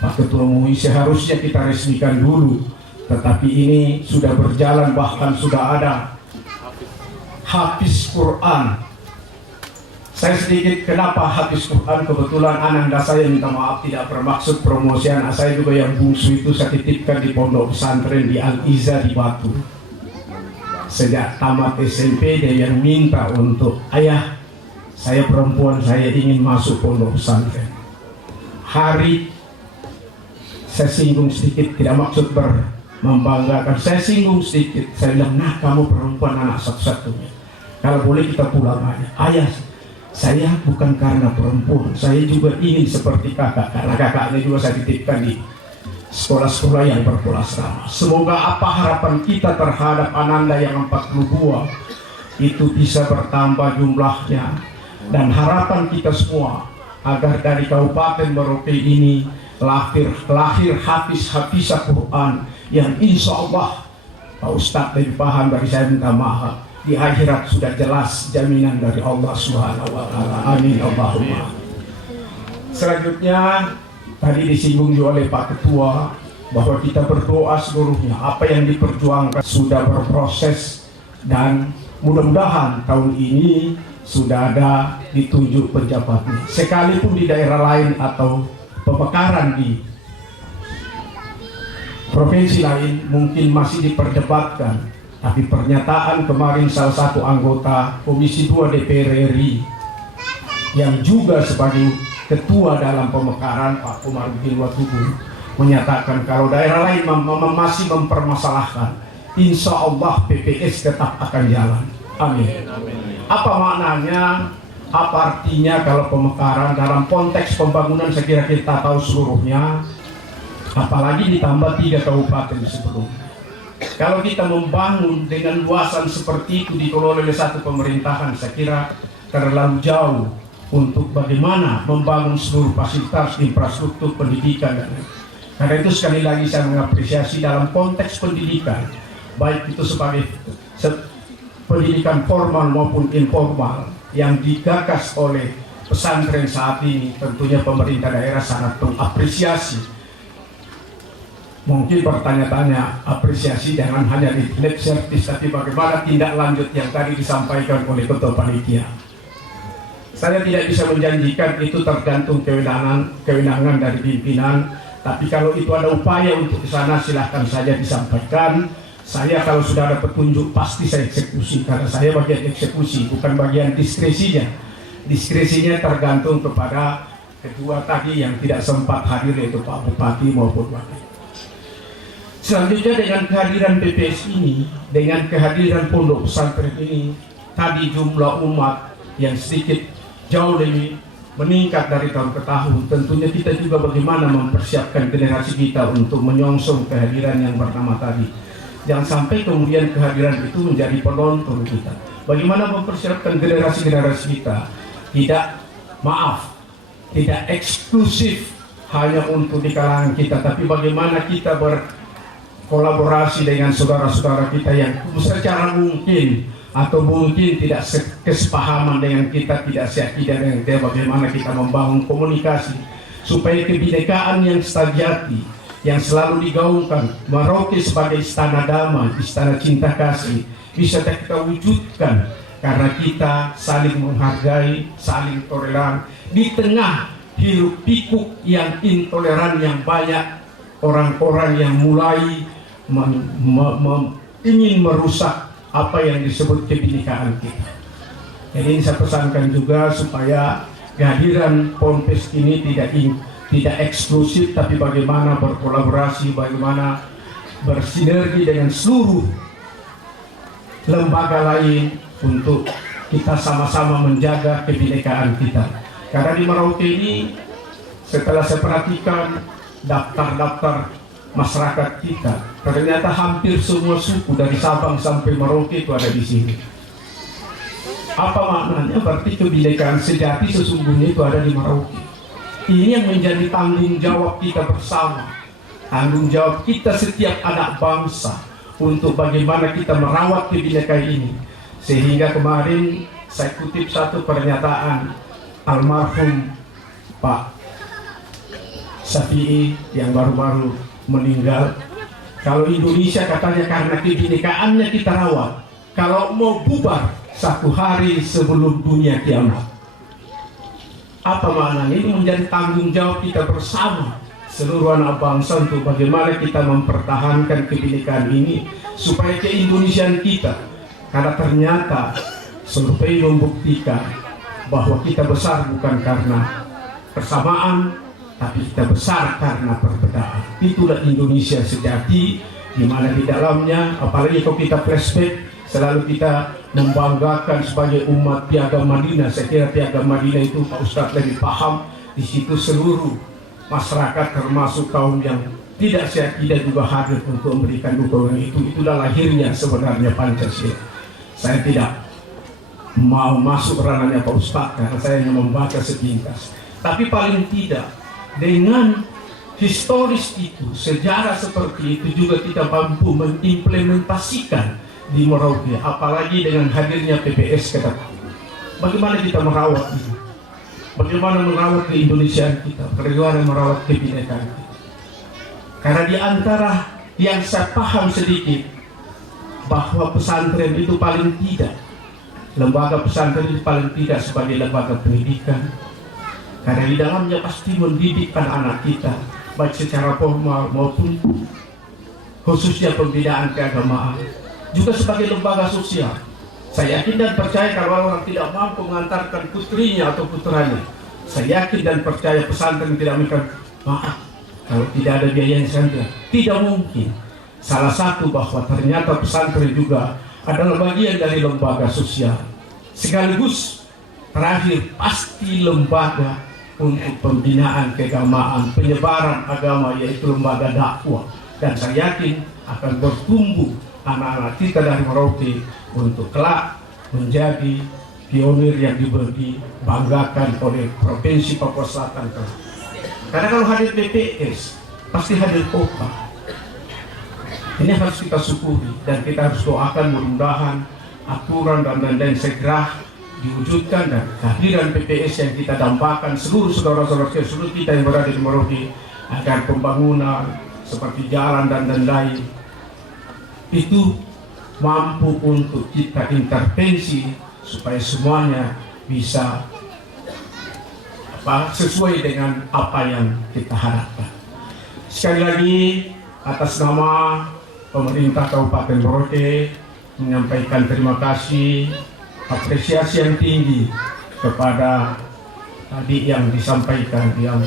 Pak Ketua MUI. Seharusnya kita resmikan dulu, tetapi ini sudah berjalan, bahkan sudah ada hafiz Quran. Saya sedikit kenapa hafiz Quran, kebetulan ananda saya, minta maaf tidak bermaksud promosi, anak saya juga yang bungsu itu saya titipkan di pondok pesantren di Al-Iza di Batu. Sejak tamat SMP dia yang minta untuk, ayah saya perempuan, saya ingin masuk pondok pesantren. Hari saya singgung sedikit, tidak maksud membanggakan, saya singgung sedikit, saya bilang, nah kamu perempuan anak satu-satunya, kalau boleh kita pulang aja. Ayah, saya bukan karena perempuan, saya juga ingin seperti kakak, karena kakaknya juga saya titipkan di sekolah-sekolah yang berkelas sama. Semoga apa harapan kita terhadap ananda yang 42 itu bisa bertambah jumlahnya, dan harapan kita semua agar dari Kabupaten Merauke ini lahir hafiz-hafizah Quran yang insya Allah, Pak Ustadz lebih paham dari saya, minta maaf, di akhirat sudah jelas jaminan dari Allah Subhanahu wa Ta'ala. Amin Allahumma. Selanjutnya tadi disinggung juga oleh Pak Ketua bahwa kita berdoa seluruhnya, apa yang diperjuangkan sudah berproses, dan mudah-mudahan tahun ini sudah ada ditunjuk penjabatnya. Sekalipun di daerah lain atau pemekaran di provinsi lain mungkin masih diperdebatkan, tapi pernyataan kemarin salah satu anggota Komisi 2 DPR RI yang juga sebagai ketua dalam pemekaran, Pak Komarudin Watubun, menyatakan kalau daerah lain masih mempermasalahkan, insya Allah PPS tetap akan jalan. Amin. Apa maknanya? Apa artinya kalau pemekaran dalam konteks pembangunan, saya kira kita tahu seluruhnya, apalagi ditambah 3 kabupaten sebelumnya. Kalau kita membangun dengan luasan seperti itu dikelola oleh satu pemerintahan, saya kira terlalu jauh untuk bagaimana membangun seluruh fasilitas infrastruktur pendidikan. Karena itu sekali lagi saya mengapresiasi dalam konteks pendidikan, baik itu sebagai pendidikan formal maupun informal yang digagas oleh pesantren saat ini, tentunya pemerintah daerah sangat mengapresiasi. Mungkin bertanya-tanya, apresiasi jangan hanya di lip service, tapi bagaimana tindak lanjut yang tadi disampaikan oleh Ketua Panitia. Saya tidak bisa menjanjikan itu tergantung kewenangan dari pimpinan, tapi kalau itu ada upaya untuk ke sana silahkan saja disampaikan. Saya kalau sudah ada petunjuk pasti saya eksekusi, karena saya bagian eksekusi, bukan bagian diskresinya. Diskresinya tergantung kepada kedua tadi yang tidak sempat hadir, yaitu Pak Bupati maupun Wakil. Selanjutnya dengan kehadiran PPS ini, dengan kehadiran pondok pesantren ini, tadi jumlah umat yang sedikit jauh lebih meningkat dari tahun ke tahun, tentunya kita juga bagaimana mempersiapkan generasi kita untuk menyongsong kehadiran yang pertama tadi. Jangan sampai kemudian kehadiran itu menjadi penonton kita. Bagaimana mempersiapkan generasi-generasi kita tidak eksklusif hanya untuk di kalangan kita, tapi bagaimana kita berkolaborasi dengan saudara-saudara kita yang secara mungkin atau mungkin tidak kesepahaman dengan kita, tidak seakidah dengan kita, bagaimana kita membangun komunikasi supaya kebinekaan yang sejati yang selalu digaungkan Merauke sebagai istana damai, istana cinta kasih bisa kita wujudkan karena kita saling menghargai, saling toleran di tengah hiruk pikuk yang intoleran yang banyak orang-orang yang mulai ingin merusak apa yang disebut kebinekaan kita. Jadi saya pesankan juga supaya kehadiran Ponpes ini tidak eksklusif, tapi bagaimana berkolaborasi, bagaimana bersinergi dengan seluruh lembaga lain untuk kita sama-sama menjaga kebinekaan kita. Karena di Merauke ini setelah saya perhatikan daftar masyarakat kita, ternyata hampir semua suku dari Sabang sampai Merauke itu ada di sini. Apa maknanya? Berarti kebinekaan sejati sesungguhnya itu ada di Merauke. Ini yang menjadi tanggung jawab kita bersama, tanggung jawab kita setiap anak bangsa untuk bagaimana kita merawat kebinekaan ini. Sehingga kemarin saya kutip satu pernyataan almarhum Pak Syafi'i yang baru-baru meninggal. Kalau Indonesia katanya karena kebinekaannya kita rawat, kalau mau bubar 1 hari sebelum dunia kiamat. Apa maknanya? Ini menjadi tanggung jawab kita bersama seluruh anak bangsa untuk bagaimana kita mempertahankan kebinekaan ini supaya keindonesiaan kita. Karena ternyata survei membuktikan bahwa kita besar bukan karena persamaan, tapi kita besar karena perbedaan. Itulah Indonesia sejati, di mana di dalamnya, apalagi kalau kita flashback, selalu kita membanggakan sebagai umat Piagam Madinah. Saya kira Piagam Madinah itu Pak Ustadz lebih paham. Di situ seluruh masyarakat termasuk kaum yang tidak seakidah juga hadir untuk memberikan dukungan itu. Itulah lahirnya sebenarnya Pancasila. Saya tidak mau masuk ranahnya Pak Ustadz karena saya hanya membaca sepintas. Tapi paling tidak dengan historis itu, sejarah seperti itu juga kita mampu mengimplementasikan di Merauke, apalagi dengan hadirnya PPS ke depan. Bagaimana kita merawat ini? Bagaimana merawat keindonesiaan kita? Bagaimana merawat kebinekaan kita? Karena di antara yang saya paham sedikit bahwa pesantren itu paling tidak, lembaga pesantren itu paling tidak sebagai lembaga pendidikan. Karena di dalamnya pasti mendidik anak-anak kita, baik secara formal maupun khususnya pembinaan keagamaan. Juga sebagai lembaga sosial. Saya yakin dan percaya kalau orang tidak mampu mengantarkan putrinya atau putranya, saya yakin dan percaya pesantren tidak akan maaf kalau tidak ada biaya yang sangat. Tidak mungkin. Salah satu bahwa ternyata pesantren juga adalah bagian dari lembaga sosial. Sekaligus terakhir pasti lembaga untuk pembinaan keagamaan, penyebaran agama, yaitu lembaga dakwah. Dan saya yakin akan bertumbuh anak-anak kita dari Merauke untuk kelak menjadi pionir yang dibanggakan oleh Provinsi Papua Selatan. Karena kalau hadir BPS, pasti hadir kota. Ini harus kita syukuri dan kita harus doakan mudah-mudahan aturan dan lain-lain segera diwujudkan dan kehadiran PPS yang kita dambakan seluruh saudara-saudara seluruh kita yang berada di Merauke agar pembangunan seperti jalan dan lain-lain itu mampu untuk kita intervensi supaya semuanya bisa sesuai dengan apa yang kita harapkan. Sekali lagi atas nama pemerintah Kabupaten Merauke menyampaikan terima kasih, apresiasi yang tinggi kepada tadi yang disampaikan, yang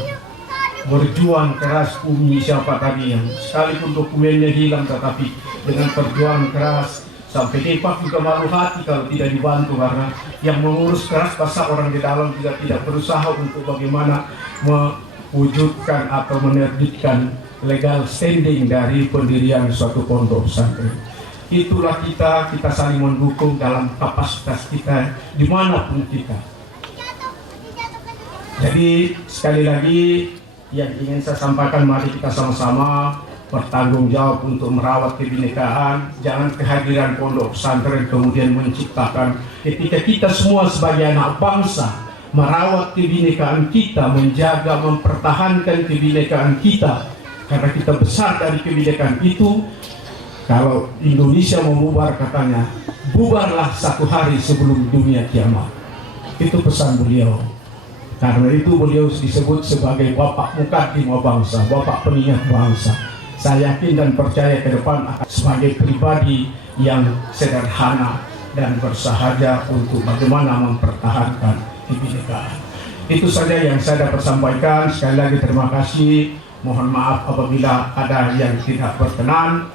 berjuang keras siapa tadi yang sekalipun dokumennya hilang tetapi dengan perjuangan keras Sampai Depak juga malu hati kalau tidak dibantu, karena yang mengurus keras pasar orang di dalam juga tidak berusaha untuk bagaimana mewujudkan atau menerbitkan legal standing dari pendirian suatu pondok pesantren. Itulah kita saling mendukung dalam kapasitas kita dimanapun kita. Jadi sekali lagi yang ingin saya sampaikan, mari kita sama-sama bertanggung jawab untuk merawat kebinekaan. Jangan kehadiran pondok pesantren kemudian menciptakan, ketika kita semua sebagai anak bangsa merawat kebinekaan kita, menjaga, mempertahankan kebinekaan kita, karena kita besar dari kebinekaan itu. Kalau Indonesia mau bubar, katanya bubarlah satu hari sebelum dunia kiamat. Itu pesan beliau. Karena itu beliau disebut sebagai bapak mukaddim bangsa, bapak pengingat bangsa. Saya yakin dan percaya ke depan akan sebagai pribadi yang sederhana dan bersahaja untuk bagaimana mempertahankan kebinekaan. Itu saja yang saya dapat sampaikan. Sekali lagi terima kasih. Mohon maaf apabila ada yang tidak berkenan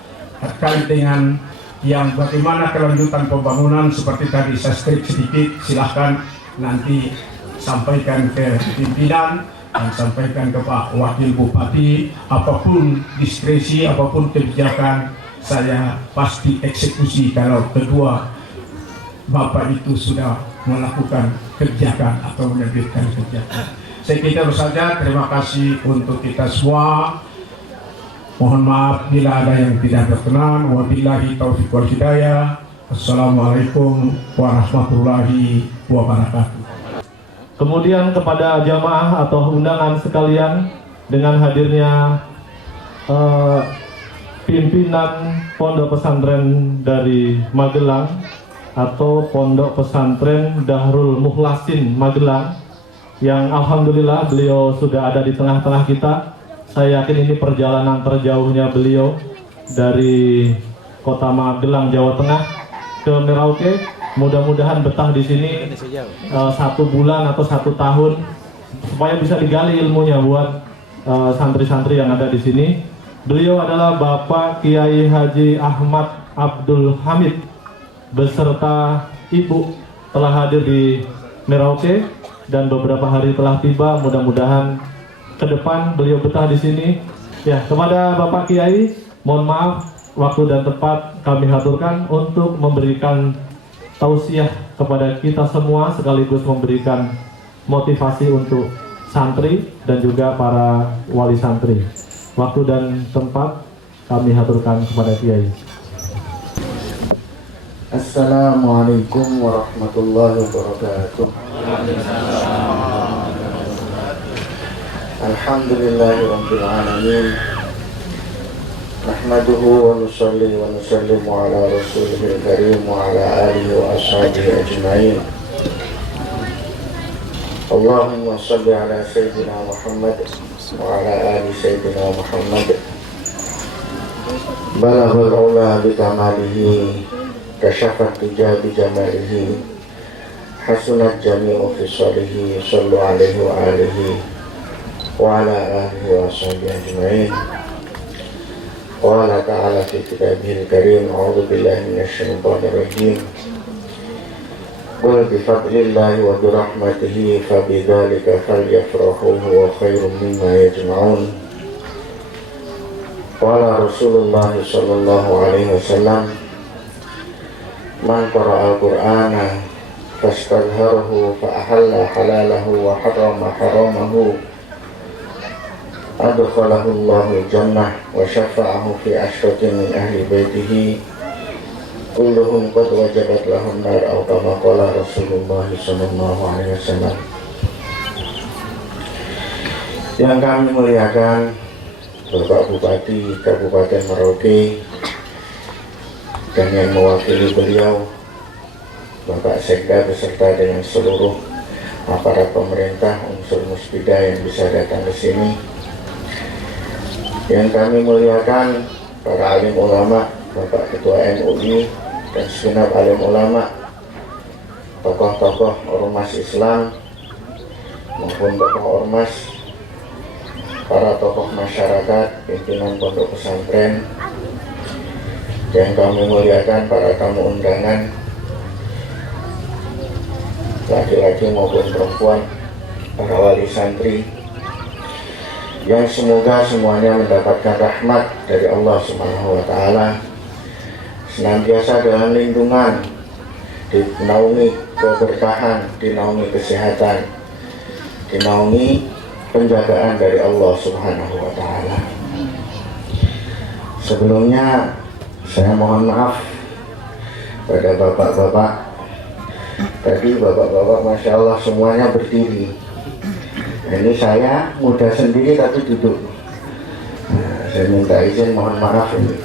terkait dengan yang bagaimana kelanjutan pembangunan. Seperti tadi saya skrip sedikit, silahkan nanti sampaikan ke pimpinan dan sampaikan ke Pak Wakil Bupati. Apapun diskresi, apapun kebijakan, saya pasti eksekusi kalau kedua Bapak itu sudah melakukan kebijakan atau menerbitkan kebijakan. Saya kira saja, terima kasih untuk kita semua. Mohon maaf bila ada yang tidak berkenan. Wabillahi taufiq wal hidayah. Assalamualaikum warahmatullahi wabarakatuh. Kemudian kepada jamaah atau undangan sekalian, dengan hadirnya pimpinan Pondok Pesantren dari Magelang atau Pondok Pesantren Dahrul Mukhlasin Magelang, yang alhamdulillah beliau sudah ada di tengah-tengah kita. Saya yakin ini perjalanan terjauhnya beliau dari kota Magelang, Jawa Tengah ke Merauke. Mudah-mudahan betah di sini 1 bulan atau 1 tahun supaya bisa digali ilmunya buat santri-santri yang ada di sini. Beliau adalah Bapak Kiai Haji Ahmad Abdul Hamid beserta Ibu telah hadir di Merauke dan beberapa hari telah tiba. Mudah-mudahan ke depan beliau betah di sini. Ya, kepada Bapak Kiai, mohon maaf waktu dan tempat kami aturkan untuk memberikan tausiah kepada kita semua, sekaligus memberikan motivasi untuk santri dan juga para wali santri. Waktu dan tempat kami aturkan kepada Kiai. Assalamualaikum warahmatullahi wabarakatuh. Alhamdulillahirabbil alamin. Nahmaduhu wa nusalli wa nusallimu ala rasulihil karim wa ala alihi wa ashabihi ajma'in. Allahumma salli ala sayyidina Muhammad wa ala ali sayyidina Muhammad. Balaghul ula bi kamalihi, kasyafat tuja bi jamalihi, hasunat jami'u fisalihi, sallu alaihi wa alihi wa ala alihi wa ashabihi ajma'in. Qala ta'ala fi kitabihil karim, a'udzu billahi minasyaitonir rajim. Qul bi fadlillahi wa bi rahmatihi fa bidzalika falyafrahu huwa khairum mimma yajma'un. Qala Rasulullah sallallahu alaihi wasallam, man qara'al Qur'ana fastadharahu fa ahalla halalahu wa harrama haramahu adkhalahu Allahu jannah wa syafa'ahu fi ashratin min ahli baitihi kulluhum qad wajabat lahum nar aw kama qala Rasulullah sallallahu alaihi wasallam. Yang kami muliakan Bapak Bupati Kabupaten Merauke dan yang mewakili beliau Bapak Sekda beserta dengan seluruh aparat pemerintah, unsur musbidah yang bisa datang ke sini. Yang kami muliakan para alim ulama, Bapak Ketua MUI dan segenap alim ulama, tokoh-tokoh ormas Islam maupun tokoh ormas, para tokoh masyarakat, pimpinan pondok pesantren, yang kami muliakan para tamu undangan, laki-laki maupun perempuan, para wali santri, yang semoga semuanya mendapatkan rahmat dari Allah Subhanahu wa Ta'ala, senantiasa dalam lindungan, dinaungi keberkahan, dinaungi kesehatan, dinaungi penjagaan dari Allah Subhanahu wa Ta'ala. Sebelumnya saya mohon maaf pada bapak-bapak. Tadi bapak-bapak Masya Allah semuanya berdiri. Ini saya muda sendiri tapi duduk. Saya minta izin, mohon maaf ini.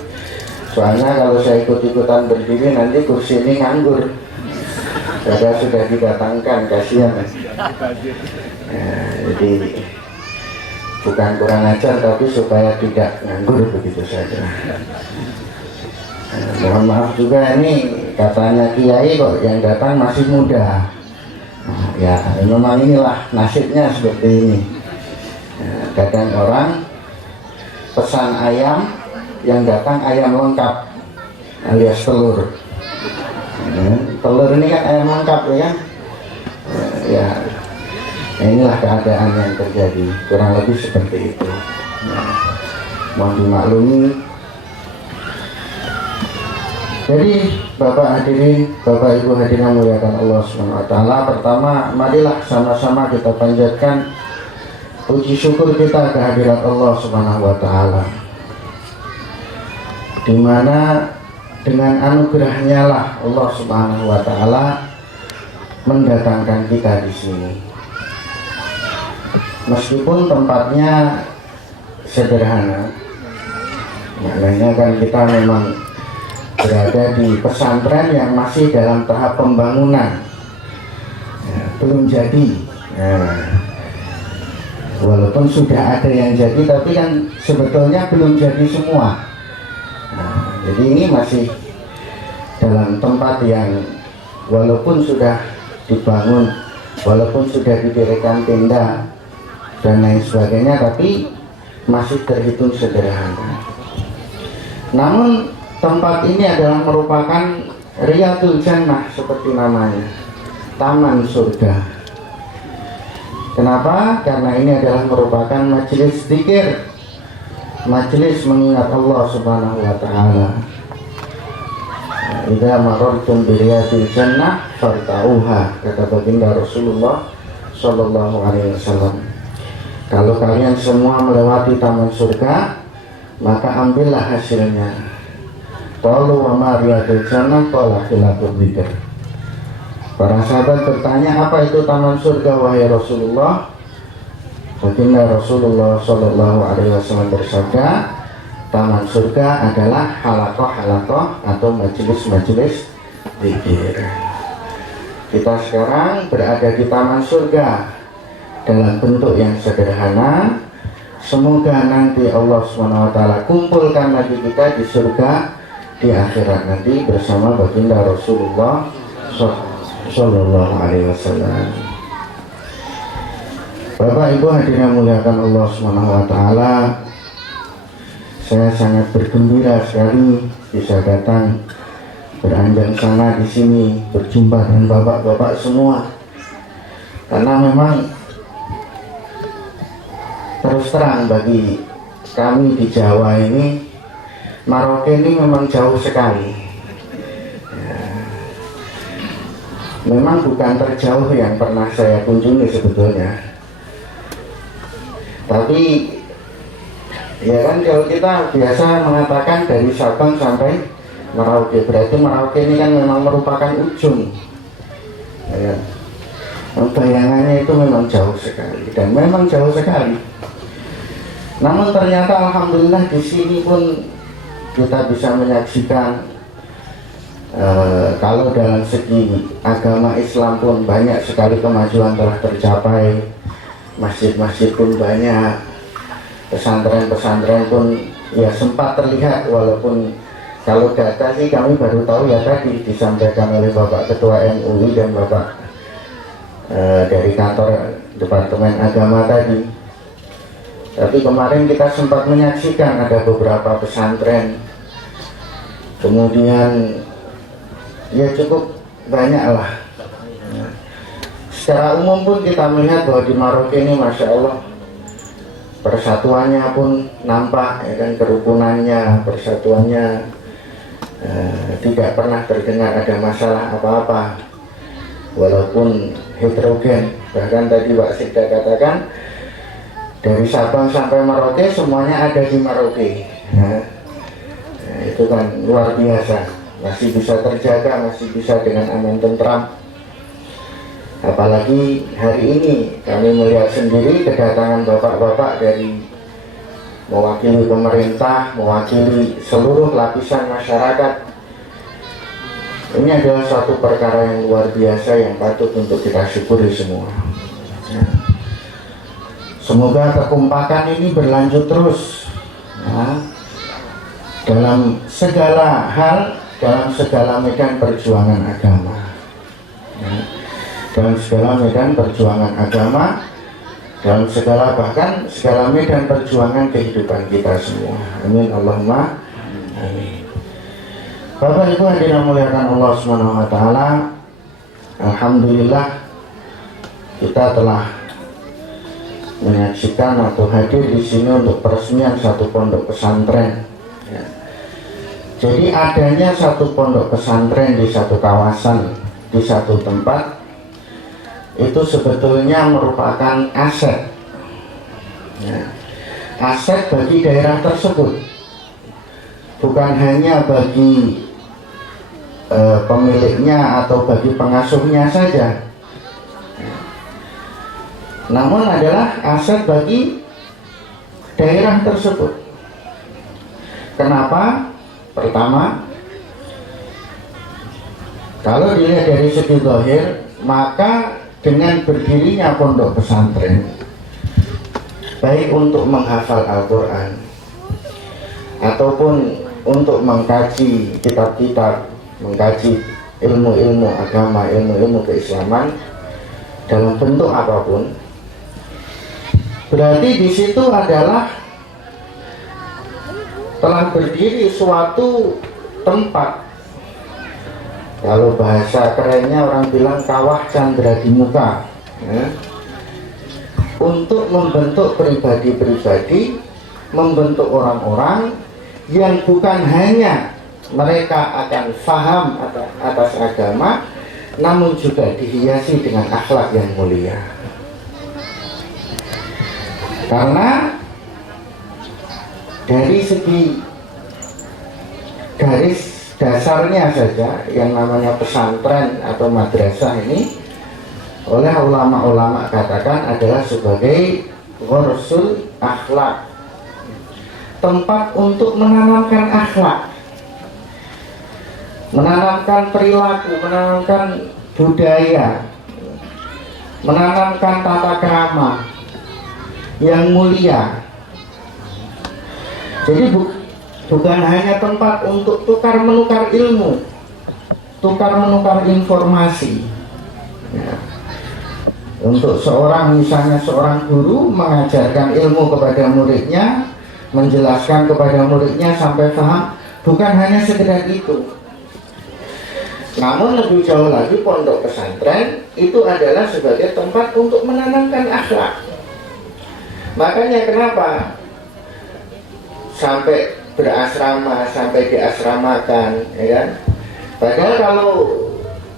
Soalnya kalau saya ikut-ikutan berdiri nanti kursi ini nganggur. Saya sudah didatangkan, kasihan. Jadi bukan kurang ajar tapi supaya tidak nganggur begitu saja. Mohon maaf juga, ini katanya kiai kok yang datang masih muda. Ya memang inilah nasibnya seperti ini. Kadang orang pesan ayam, yang datang ayam lengkap alias telur. Telur ini kan ayam lengkap ya kan. Ya inilah keadaan yang terjadi, kurang lebih seperti itu. Mohon dimaklumi. Jadi Bapak hadirin, Bapak Ibu hadirin yang muliakan Allah SWT, pertama marilah sama-sama kita panjatkan puji syukur kita kehadirat Allah SWT, dimana dengan anugerahnya lah Allah SWT mendatangkan kita di sini. Meskipun tempatnya sederhana, maknanya kan kita memang berada di pesantren yang masih dalam tahap pembangunan, ya, belum jadi. Walaupun sudah ada yang jadi, tapi kan sebetulnya belum jadi semua. Jadi ini masih dalam tempat yang walaupun sudah dibangun, walaupun sudah didirikan tenda dan lain sebagainya, tapi masih terhitung sederhana. Namun tempat ini adalah merupakan Riyadul Jannah, seperti namanya, taman surga. Kenapa? Karena ini adalah merupakan majelis zikir, majelis mengingat Allah Subhanahu wa Ta'ala. Idza marartum bi Riyadil Jannah fartauha, kata baginda Rasulullah Sallallahu Alaihi Wasallam. Kalau kalian semua melewati taman surga, maka ambillah hasilnya. Qalu wa ma riyadul jannah qala khilaful dzikr. Para sahabat bertanya, apa itu taman surga wahai Rasulullah? Baginda Rasulullah Sallallahu Alaihi Wasallam bersabda, taman surga adalah halakoh-halakoh atau majelis-majelis dzikir. Kita sekarang berada di taman surga dalam bentuk yang sederhana. Semoga nanti Allah SWT kumpulkan lagi kita di surga di akhirat nanti bersama baginda Rasulullah Sallallahu Alaihi Wasallam. Bapak Ibu hadirin yang muliakan Allah Subhanahu Wa Taala, saya sangat bergembira sekali bisa datang beranjak sana di sini berjumpa dengan bapak-bapak semua, karena memang terus terang bagi kami di Jawa ini, Merauke ini memang jauh sekali. Ya. Memang bukan terjauh yang pernah saya kunjungi sebetulnya. Tapi ya kan kalau kita biasa mengatakan dari Sabang sampai Merauke, berarti Merauke ini kan memang merupakan ujung. Ya. Bayangannya itu memang jauh sekali dan memang jauh sekali. Namun ternyata alhamdulillah di sini pun kita bisa menyaksikan kalau dalam segi agama Islam pun banyak sekali kemajuan telah tercapai. Masjid-masjid pun banyak, pesantren-pesantren pun ya sempat terlihat, walaupun kalau data sih kami baru tahu ya tadi disampaikan oleh Bapak Ketua MUI dan Bapak dari kantor Departemen Agama tadi. Tapi kemarin kita sempat menyaksikan ada beberapa pesantren kemudian ya cukup banyak lah. Secara umum pun kita melihat bahwa di Maroke ini Masya Allah persatuannya pun nampak, ya kan, kerukunannya, persatuannya, tidak pernah terdengar ada masalah apa-apa walaupun heterogen. Bahkan tadi Pak Sekda katakan dari Sabang sampai Maroke semuanya ada di Maroke. Nah, itu kan luar biasa, masih bisa terjaga, masih bisa dengan aman tentram. Apalagi hari ini kami melihat sendiri kedatangan bapak-bapak dari mewakili pemerintah, mewakili seluruh lapisan masyarakat. Ini adalah suatu perkara yang luar biasa yang patut untuk kita syukuri semua. Nah, semoga kekompakan ini berlanjut terus, nah, dalam segala hal, dalam segala medan perjuangan agama. Nah, dalam segala medan perjuangan agama, dalam segala, bahkan segala medan perjuangan kehidupan kita semua. Amin Allahumma amin. Bapak Ibu hadirin muliakan Allah Subhanahu wa taala, alhamdulillah kita telah menyaksikan atau hadir di sini untuk peresmian satu pondok pesantren. Ya. Jadi adanya satu pondok pesantren di satu kawasan, di satu tempat, itu sebetulnya merupakan aset, ya, aset bagi daerah tersebut, bukan hanya bagi pemiliknya atau bagi pengasuhnya saja, namun adalah aset bagi daerah tersebut. Kenapa? Pertama, kalau dilihat dari segi zahir, maka dengan berdirinya pondok pesantren, baik untuk menghafal Al-Quran ataupun untuk mengkaji kitab-kitab, mengkaji ilmu-ilmu agama, ilmu-ilmu keislaman dalam bentuk apapun, berarti di situ adalah telah berdiri suatu tempat. Kalau bahasa kerennya orang bilang kawah candra di muka, ya, untuk membentuk pribadi-pribadi, membentuk orang-orang yang bukan hanya mereka akan faham atas agama, namun juga dihiasi dengan akhlak yang mulia. Karena dari segi garis dasarnya saja, yang namanya pesantren atau madrasah ini oleh ulama-ulama katakan adalah sebagai ghursul akhlak, tempat untuk menanamkan akhlak, menanamkan perilaku, menanamkan budaya, menanamkan tata krama yang mulia. Jadi bukan hanya tempat untuk tukar menukar ilmu, tukar menukar informasi, ya. Untuk seorang, misalnya seorang guru mengajarkan ilmu kepada muridnya, menjelaskan kepada muridnya sampai paham, bukan hanya sekedar itu. Namun lebih jauh lagi, pondok pesantren itu adalah sebagai tempat untuk menanamkan akhlak. Makanya kenapa sampai berasrama, sampai diasramakan, ya kan? Padahal kalau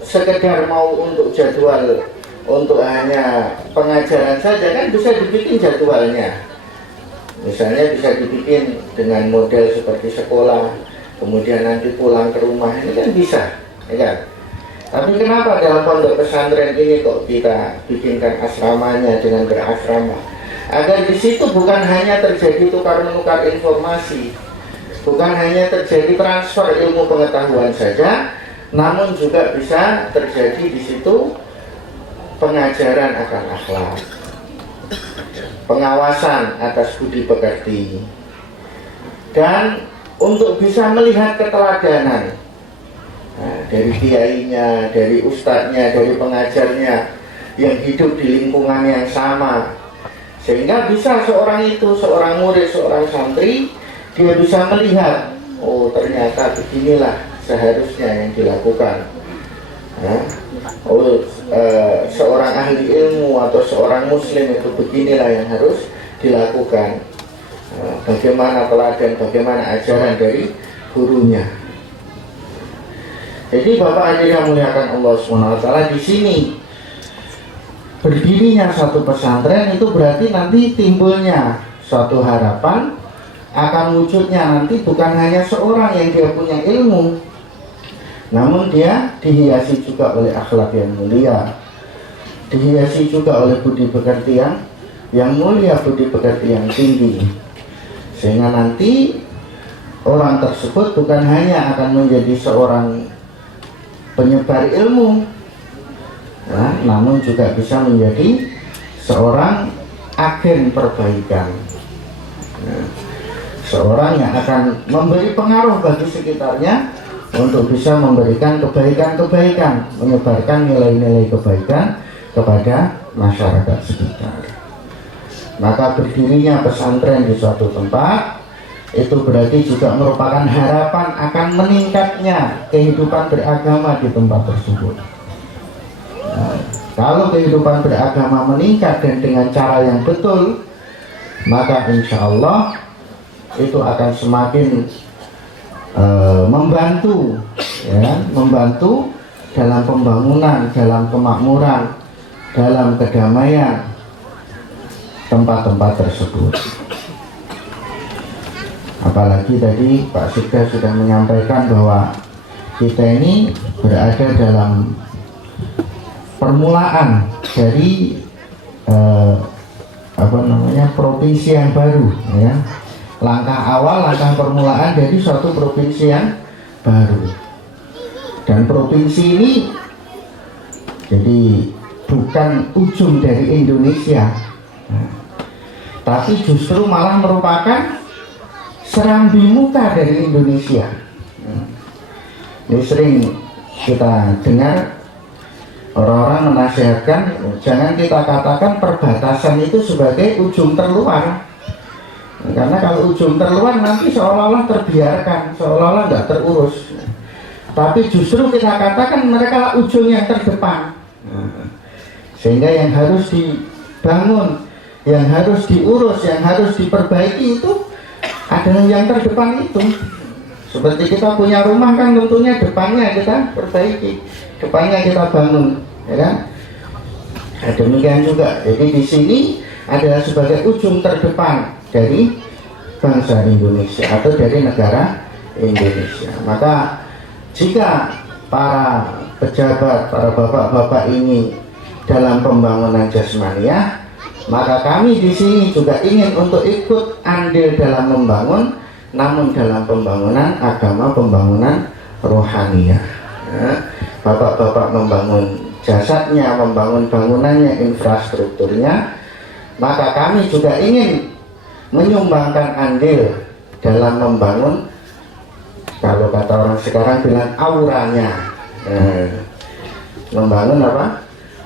sekedar mau untuk jadwal, untuk hanya pengajaran saja kan bisa dibikin jadwalnya. Misalnya bisa dibikin dengan model seperti sekolah, kemudian nanti pulang ke rumah, ini kan bisa, ya kan? Tapi kenapa dalam pondok pesantren ini kok kita bikinkan asramanya dengan berasrama? Agar di situ bukan hanya terjadi tukar menukar informasi, bukan hanya terjadi transfer ilmu pengetahuan saja, namun juga bisa terjadi di situ pengajaran akan akhlak, pengawasan atas budi pekerti, dan untuk bisa melihat keteladanan, nah, dari kiainya, dari ustadznya, dari pengajarnya yang hidup di lingkungan yang sama, sehingga bisa seorang itu, seorang murid, seorang santri, dia bisa melihat, oh ternyata beginilah seharusnya yang dilakukan. Seorang ahli ilmu atau seorang muslim itu beginilah yang harus dilakukan. Bagaimana teladan, bagaimana ajaran dari gurunya. Jadi Bapak Hadirin yang muliakan Allah SWT, di sini berdirinya satu pesantren itu berarti nanti timbulnya suatu harapan akan wujudnya nanti bukan hanya seorang yang dia punya ilmu, namun dia dihiasi juga oleh akhlak yang mulia, dihiasi juga oleh budi pekerti yang mulia, budi pekerti yang tinggi, sehingga nanti orang tersebut bukan hanya akan menjadi seorang penyebar ilmu, namun juga bisa menjadi seorang agen perbaikan, seorang yang akan memberi pengaruh bagi sekitarnya untuk bisa memberikan kebaikan-kebaikan, menyebarkan nilai-nilai kebaikan kepada masyarakat sekitar. Maka berdirinya pesantren di suatu tempat itu berarti juga merupakan harapan akan meningkatnya kehidupan beragama di tempat tersebut. Kalau kehidupan beragama meningkat dan dengan cara yang betul, maka insya Allah itu akan semakin membantu dalam pembangunan, dalam kemakmuran, dalam kedamaian tempat-tempat tersebut. Apalagi tadi Pak Sikda sudah menyampaikan bahwa kita ini berada dalam permulaan dari provinsi yang baru, ya. Langkah awal, langkah permulaan dari suatu provinsi yang baru. Dan provinsi ini jadi bukan ujung dari Indonesia, tapi justru malah merupakan serambi muka dari Indonesia. Ini sering kita dengar orang-orang menasihatkan, jangan kita katakan perbatasan itu sebagai ujung terluar, karena kalau ujung terluar nanti seolah-olah terbiarkan, seolah-olah nggak terurus. Tapi justru kita katakan mereka ujung yang terdepan, sehingga yang harus dibangun, yang harus diurus, yang harus diperbaiki itu adalah yang terdepan itu. Seperti kita punya rumah kan, tentunya depannya kita perbaiki, depannya kita bangun, ya kan? Nah, demikian juga. Jadi di sini adalah sebagai ujung terdepan dari bangsa Indonesia atau dari negara Indonesia. Maka jika para pejabat, para bapak-bapak ini dalam pembangunan jasmaniah, maka kami di sini juga ingin untuk ikut andil dalam membangun, namun dalam pembangunan agama, pembangunan rohaniah. Bapak-bapak membangun jasadnya, membangun bangunannya, infrastrukturnya, maka kami juga ingin menyumbangkan andil dalam membangun, kalau kata orang sekarang bilang auranya, membangun apa?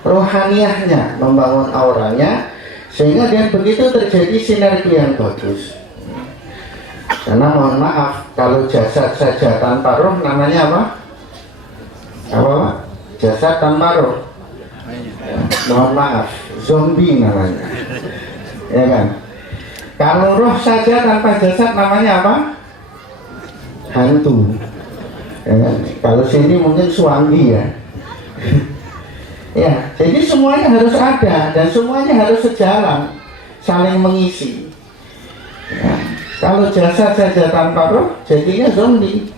Rohaniahnya, membangun auranya, sehingga dengan begitu terjadi sinergi yang bagus. Karena mohon maaf, kalau jasad saja tanpa roh namanya apa? Apa Pak? Jasad tanpa roh, mohon maaf, zombie namanya, ya kan? Kalau roh saja tanpa jasad namanya apa? Hantu, ya kan? Kalau sini mungkin suami, ya. Ya, jadi semuanya harus ada dan semuanya harus sejalan, saling mengisi. Ya. Kalau jasad saja tanpa roh, jadinya zombie.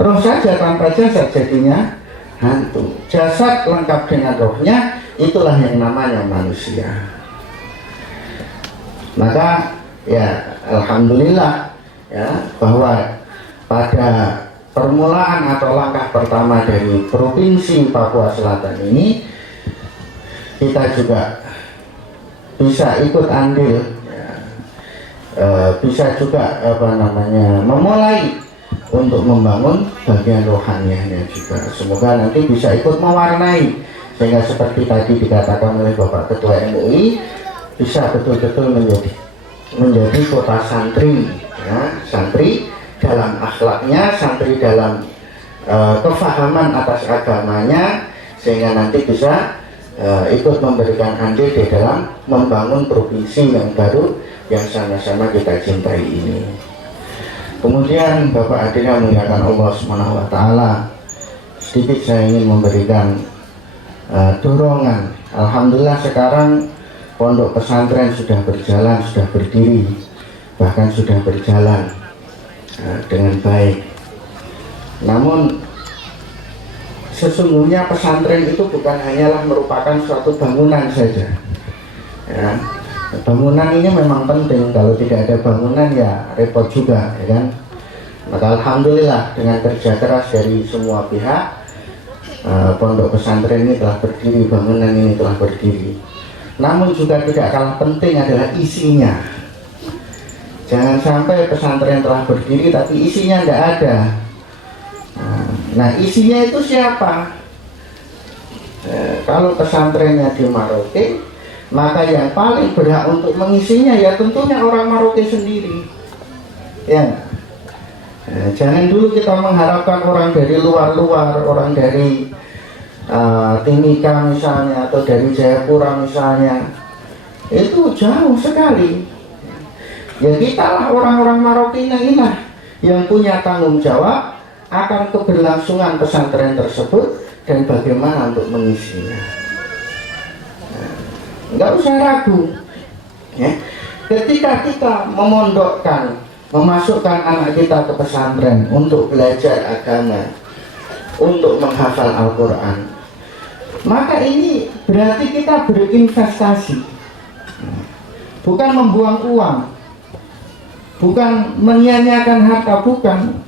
Roh saja tanpa jasad, jadinya hantu. Jasad lengkap dengan rohnya, itulah yang namanya manusia. Maka ya alhamdulillah ya, bahwa pada permulaan atau langkah pertama dari Provinsi Papua Selatan ini, kita juga bisa ikut andil, ya, bisa juga memulai untuk membangun bagian rohaniahnya juga. Semoga nanti bisa ikut mewarnai, sehingga seperti tadi dikatakan oleh Bapak Ketua MUI, bisa betul-betul menjadi kota santri, ya, santri dalam akhlaknya, santri dalam kefahaman atas agamanya, sehingga nanti bisa ikut memberikan andil di dalam membangun provinsi yang baru yang sama-sama kita cintai ini. Kemudian Bapak hadirin muliakan Allah Subhanahu wa taala, sedikit saya ingin memberikan dorongan. Alhamdulillah sekarang pondok pesantren sudah berjalan, sudah berdiri, bahkan sudah berjalan dengan baik. Namun sesungguhnya pesantren itu bukan hanyalah merupakan suatu bangunan saja. Ya, bangunan ini memang penting. Kalau tidak ada bangunan ya repot juga, ya kan? Maka alhamdulillah dengan kerja keras dari semua pihak, pondok pesantren ini telah berdiri, bangunan ini telah berdiri. Namun juga tidak kalah penting adalah isinya. Jangan sampai pesantren telah berdiri tapi isinya tidak ada. Nah, isinya itu siapa? Kalau pesantrennya di Maroke, maka yang paling berhak untuk mengisinya ya tentunya orang Maroke sendiri. Ya. Jangan dulu kita mengharapkan orang dari luar-luar, orang dari Timika misalnya, atau dari Jayapura misalnya. Itu jauh sekali. Ya kita lah orang-orang Maroke ini lah yang punya tanggung jawab akan keberlangsungan pesantren tersebut dan bagaimana untuk mengisinya. Nggak usah ragu, ya. Ketika kita memondokkan, memasukkan anak kita ke pesantren untuk belajar agama, untuk menghafal Al-Quran, maka ini berarti kita berinvestasi, bukan membuang uang, bukan menyia-nyiakan harta, bukan.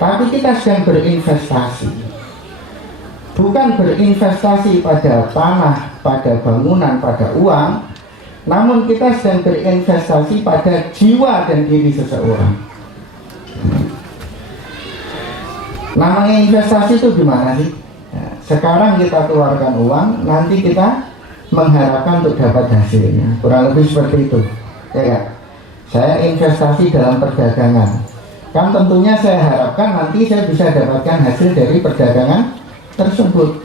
Tapi kita sedang berinvestasi, bukan berinvestasi pada tanah, pada bangunan, pada uang, namun kita sedang berinvestasi pada jiwa dan diri seseorang. Namanya investasi itu gimana sih? Sekarang kita keluarkan uang, nanti kita mengharapkan untuk dapat hasilnya. Kurang lebih seperti itu, ya kan? Saya investasi dalam perdagangan. Kan tentunya saya harapkan nanti saya bisa dapatkan hasil dari perdagangan tersebut.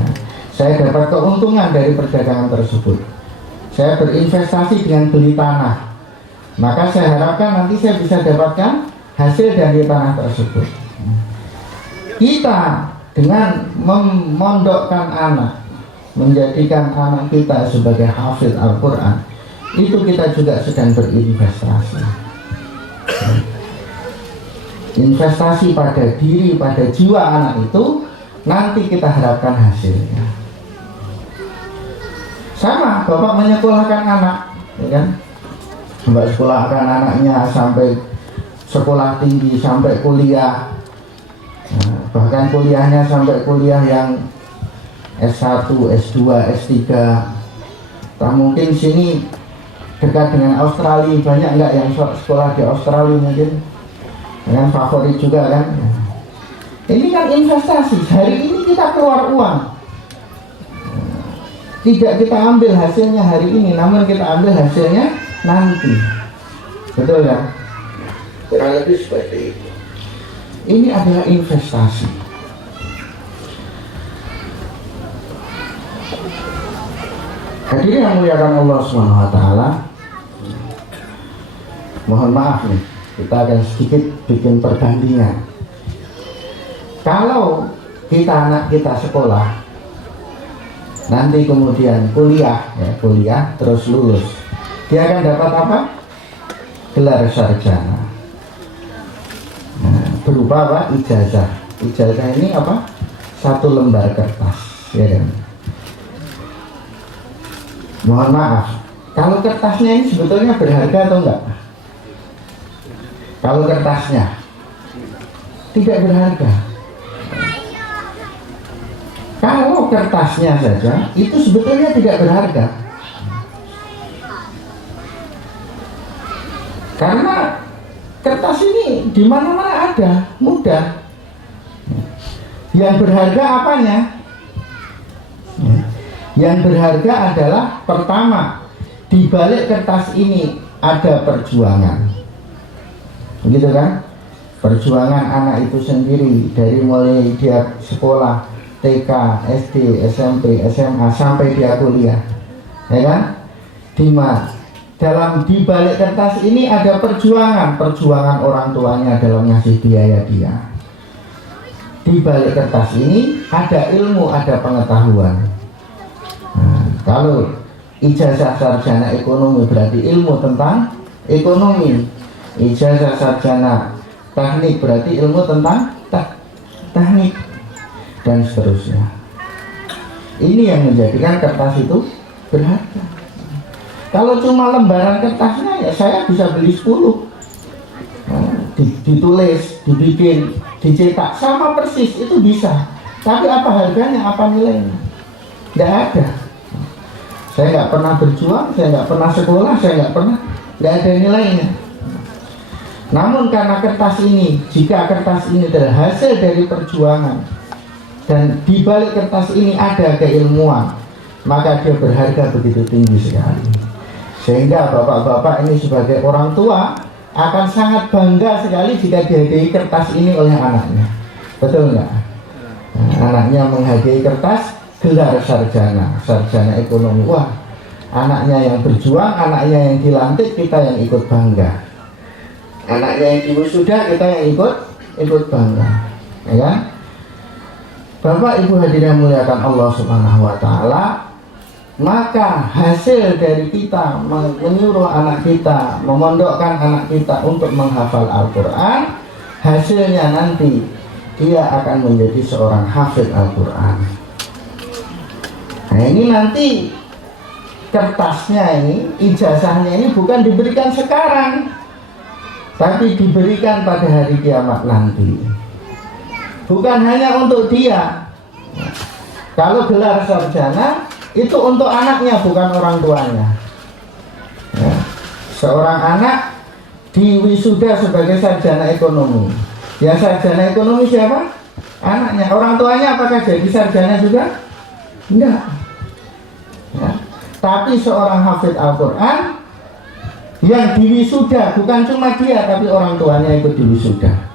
Nah, saya dapat keuntungan dari perdagangan tersebut. Saya berinvestasi dengan beli tanah, maka saya harapkan nanti saya bisa dapatkan hasil dari tanah tersebut. Kita dengan memondokkan anak, menjadikan anak kita sebagai hafidz Al-Quran, itu kita juga sedang berinvestasi. Investasi pada diri, pada jiwa anak itu nanti kita harapkan hasilnya. Sama, bapak menyekolahkan anak, ya kan? Bapak sekolahkan anaknya sampai sekolah tinggi, sampai kuliah, bahkan kuliahnya sampai kuliah yang S1, S2, S3. Tak mungkin sini dekat dengan Australia, banyak nggak yang sekolah di Australia mungkin? Dengan favorit juga kan. Ini kan investasi. Hari ini kita keluar uang, tidak kita ambil hasilnya hari ini, namun kita ambil hasilnya nanti. Betul ya? Kurang lebih seperti itu. Ini adalah investasi. Hadirin yang muliakan Allah Subhanahu wa taala, mohon maaf nih, kita akan sedikit bikin perbandingan. Kalau anak kita sekolah, nanti kemudian kuliah, terus lulus, dia akan dapat apa? Gelar sarjana. Nah, berupa apa? Ijazah. Ijazah ini apa? Satu lembar kertas, ya kan? Mohon maaf, kalau kertasnya ini sebetulnya berharga atau enggak? Kalau kertasnya tidak berharga. Kalau kertasnya saja itu sebetulnya tidak berharga. Karena kertas ini di mana-mana ada, mudah. Yang berharga apanya? Yang berharga adalah pertama, di balik kertas ini ada perjuangan. gitu kan? Perjuangan anak itu sendiri dari mulai dia sekolah TK, SD, SMP, SMA sampai dia kuliah, ya kan? Di balik kertas ini ada perjuangan orang tuanya dalam ngasih biaya dia. Di balik kertas ini ada ilmu, ada pengetahuan. Nah, kalau ijazah sarjana ekonomi berarti ilmu tentang ekonomi. Ijazah sarjana teknik berarti ilmu tentang teknik, dan seterusnya. Ini yang menjadikan kertas itu berharga. Kalau cuma lembaran kertasnya ya saya bisa beli 10. Nah, ditulis, dibikin, dicetak sama persis itu bisa. Tapi apa harganya, apa nilainya? Tidak ada. Saya nggak pernah berjuang, saya nggak pernah sekolah, nggak ada nilainya. Namun karena kertas ini, jika kertas ini terhasil dari perjuangan dan di balik kertas ini ada keilmuan, maka dia berharga begitu tinggi sekali. Sehingga bapak-bapak ini sebagai orang tua akan sangat bangga sekali jika dihadiahi kertas ini oleh anaknya. Betul nggak? Nah, anaknya menghadiahi kertas gelar sarjana ekonomi. Wah, anaknya yang berjuang, anaknya yang dilantik, kita yang ikut bangga. Anaknya yang diwisuda, kita yang ikut bangga, ya kan? Bapak Ibu hadirin muliakan Allah Subhanahu wa taala, maka hasil dari kita menyuruh anak kita, memondokkan anak kita untuk menghafal Al-Qur'an, hasilnya nanti dia akan menjadi seorang hafid Al-Qur'an. Nah, ini nanti kertasnya ini, ijazahnya ini bukan diberikan sekarang, tapi diberikan pada hari kiamat nanti. Bukan hanya untuk dia. Kalau gelar sarjana itu untuk anaknya, bukan orang tuanya. Ya. Seorang anak diwisuda sebagai sarjana ekonomi. Ya, sarjana ekonomi siapa? Anaknya. Orang tuanya apakah jadi sarjana juga? Enggak. Ya. Tapi seorang hafid Al-Quran yang diwisuda, bukan cuma dia, tapi orang tuanya ikut diwisuda.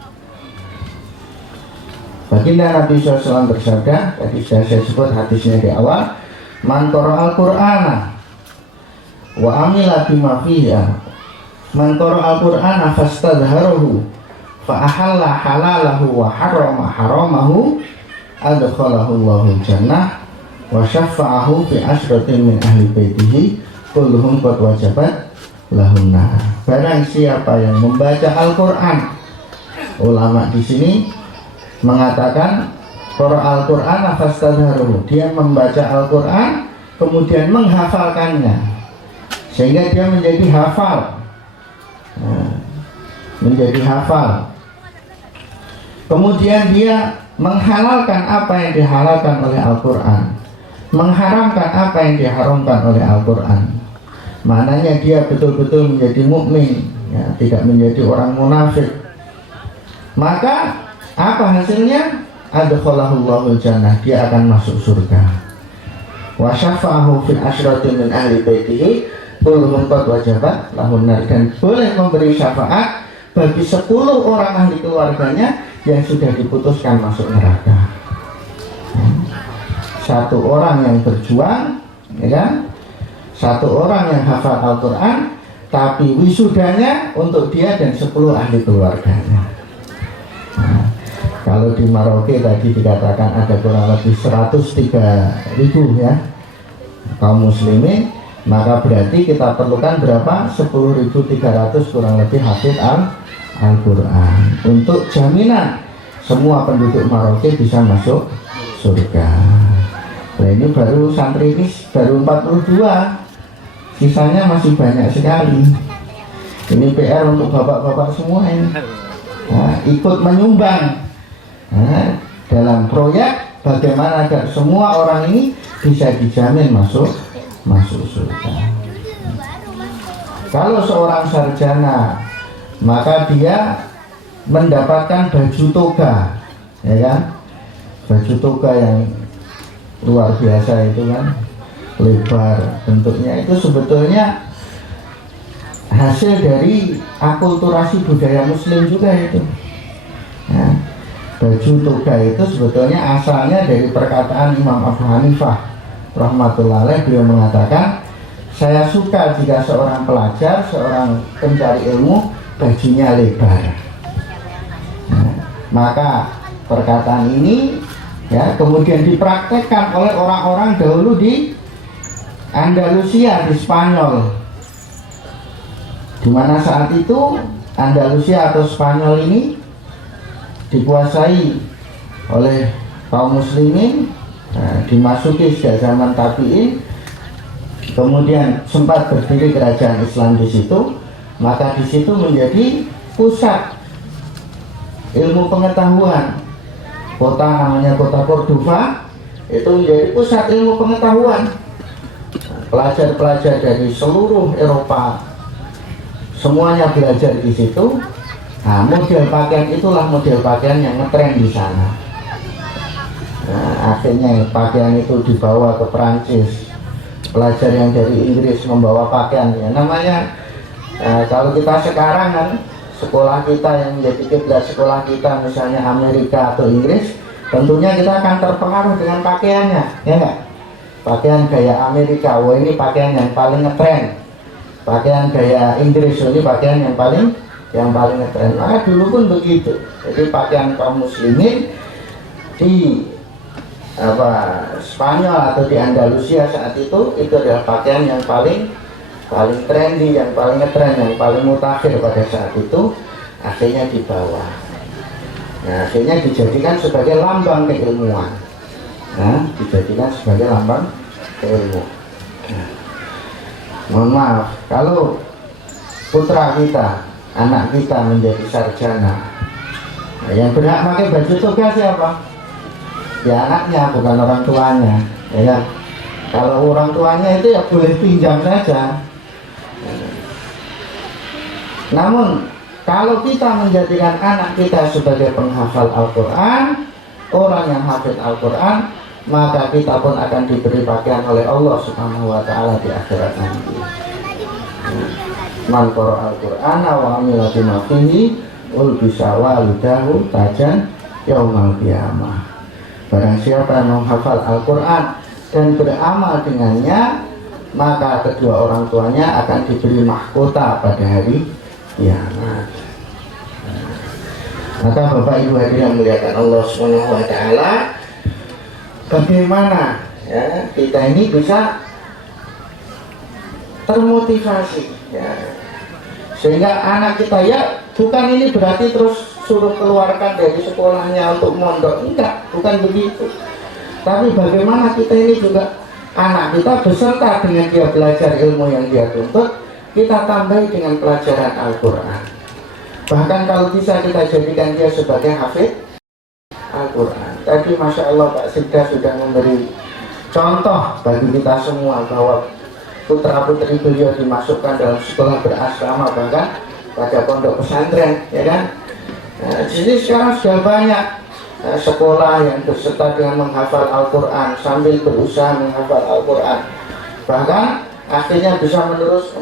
Baginda Nabi SAW bersabda, tadi saya sebut hadisnya di awal, man qara'a al-Qur'ana wa amila bima fiha, man qara'a al-Qur'ana fastadharahu fa ahalla halalahu wa harrama haramahu, adkhalahu Allahul jannah wa syafa'ahu fi asratin min ahli baitihi kulluhum qad wajabat lahunna. Barang siapa yang membaca Al-Qur'an, ulama di sini mengatakan qara Al-Qur'an fastadharu, dia membaca Al-Qur'an kemudian menghafalkannya sehingga dia menjadi hafal. Menjadi hafal. Kemudian dia menghalalkan apa yang dihalalkan oleh Al-Qur'an, mengharamkan apa yang diharamkan oleh Al-Qur'an. Maknanya dia betul-betul menjadi mukmin, ya, tidak menjadi orang munafik. Maka apa hasilnya? Adkhalahul jannah, dia akan masuk surga. Wa syafa'ahu fil asyrati min ahli baitihi kulluhum qad wajabat lahun nar, dan boleh memberi syafaat bagi 10 orang ahli keluarganya yang sudah diputuskan masuk neraka. Satu orang yang berjuang, ya kan? Satu orang yang hafal Al-Quran, tapi wisudanya untuk dia dan 10 ahli keluarganya. Nah, kalau di Maroke tadi dikatakan ada kurang lebih 103.000 ya kaum muslimin, maka berarti kita perlukan berapa? 10.300 kurang lebih hafid Al-Quran untuk jaminan semua penduduk Maroke bisa masuk surga. Nah, ini baru santri ini baru 42, sisanya masih banyak sekali. Ini PR untuk bapak-bapak semua ini. Nah, ikut menyumbang dalam proyek bagaimana agar semua orang ini bisa dijamin masuk surga. Kalau seorang sarjana, maka dia mendapatkan baju toga, ya kan? Baju toga yang luar biasa itu kan, lebar bentuknya, itu sebetulnya hasil dari akulturasi budaya Muslim juga itu. Nah, baju toga itu sebetulnya asalnya dari perkataan Imam Abu Hanifah rahmatullah alaih. Beliau mengatakan, saya suka jika seorang pelajar, seorang pencari ilmu, bajunya lebar. Nah, maka perkataan ini ya kemudian dipraktekkan oleh orang-orang dahulu di Andalusia, di Spanyol, di mana saat itu Andalusia atau Spanyol ini dikuasai oleh kaum muslimin. Nah, dimasuki sejak zaman tabi'in, kemudian sempat berdiri kerajaan Islam di situ, maka di situ menjadi pusat ilmu pengetahuan. Kota namanya kota Cordova itu menjadi pusat ilmu pengetahuan. Pelajar-pelajar dari seluruh Eropa semuanya belajar di situ. Nah, model pakaian itulah model pakaian yang ngetren di sana. Nah, akhirnya pakaian itu dibawa ke Perancis. Pelajar yang dari Inggris membawa pakaian, ya namanya kalau kita sekarang kan sekolah kita yang menjadi kiblat sekolah kita misalnya Amerika atau Inggris, tentunya kita akan terpengaruh dengan pakaiannya, ya enggak? Pakaian gaya Amerika, wah ini pakaian yang paling ngetren. Pakaian gaya Inggris, ini pakaian yang paling ngetren. Maka dulu pun begitu. Jadi pakaian kaum muslimin di Spanyol atau di Andalusia saat itu adalah pakaian yang paling trendy, yang paling ngetren, yang paling mutakhir pada saat itu. Akhirnya dibawa, nah, akhirnya dijadikan sebagai lambang keilmuan. Nah, dijadikan sebagai lambang keilmuan. Nah, mohon maaf kalau putra kita, anak kita menjadi sarjana, nah, yang berhak pakai baju toga siapa? Ya anaknya, bukan orang tuanya, ya kan? Kalau orang tuanya itu ya boleh pinjam saja. Namun kalau kita menjadikan anak kita sebagai penghafal Al-Quran, orang yang hafid Al-Quran, maka kita pun akan diberi pakaian oleh Allah Subhanahu wa ta'ala di akhirat nanti. Man qara Al-Qur'ana wa amila bima fihi ulbisa walidahu tajan yaumal qiyamah. Barang siapa yang menghafal Al-Quran dan beramal dengannya, maka kedua orang tuanya akan diberi mahkota pada hari kiamat. Maka Bapak Ibu hadirin yang muliakan Allah Subhanahu wa ta'ala, bagaimana ya, kita ini bisa termotivasi ya, sehingga anak kita ya bukan ini berarti terus suruh keluarkan dari sekolahnya untuk mondok, enggak, bukan begitu. Tapi bagaimana kita ini juga anak kita beserta dengan dia belajar ilmu yang dia tuntut, kita tambahi dengan pelajaran Al-Quran. Bahkan kalau bisa kita jadikan dia sebagai hafid Al-Quran. Tadi Masya Allah Pak Sikda sudah memberi contoh bagi kita semua bahwa putra putri beliau dimasukkan dalam sekolah berasrama, bahkan pada pondok pesantren, ya kan? Nah, di sini sekarang sudah banyak sekolah yang berserta dengan menghafal Al-Quran sambil berusaha menghafal Al-Quran, bahkan akhirnya bisa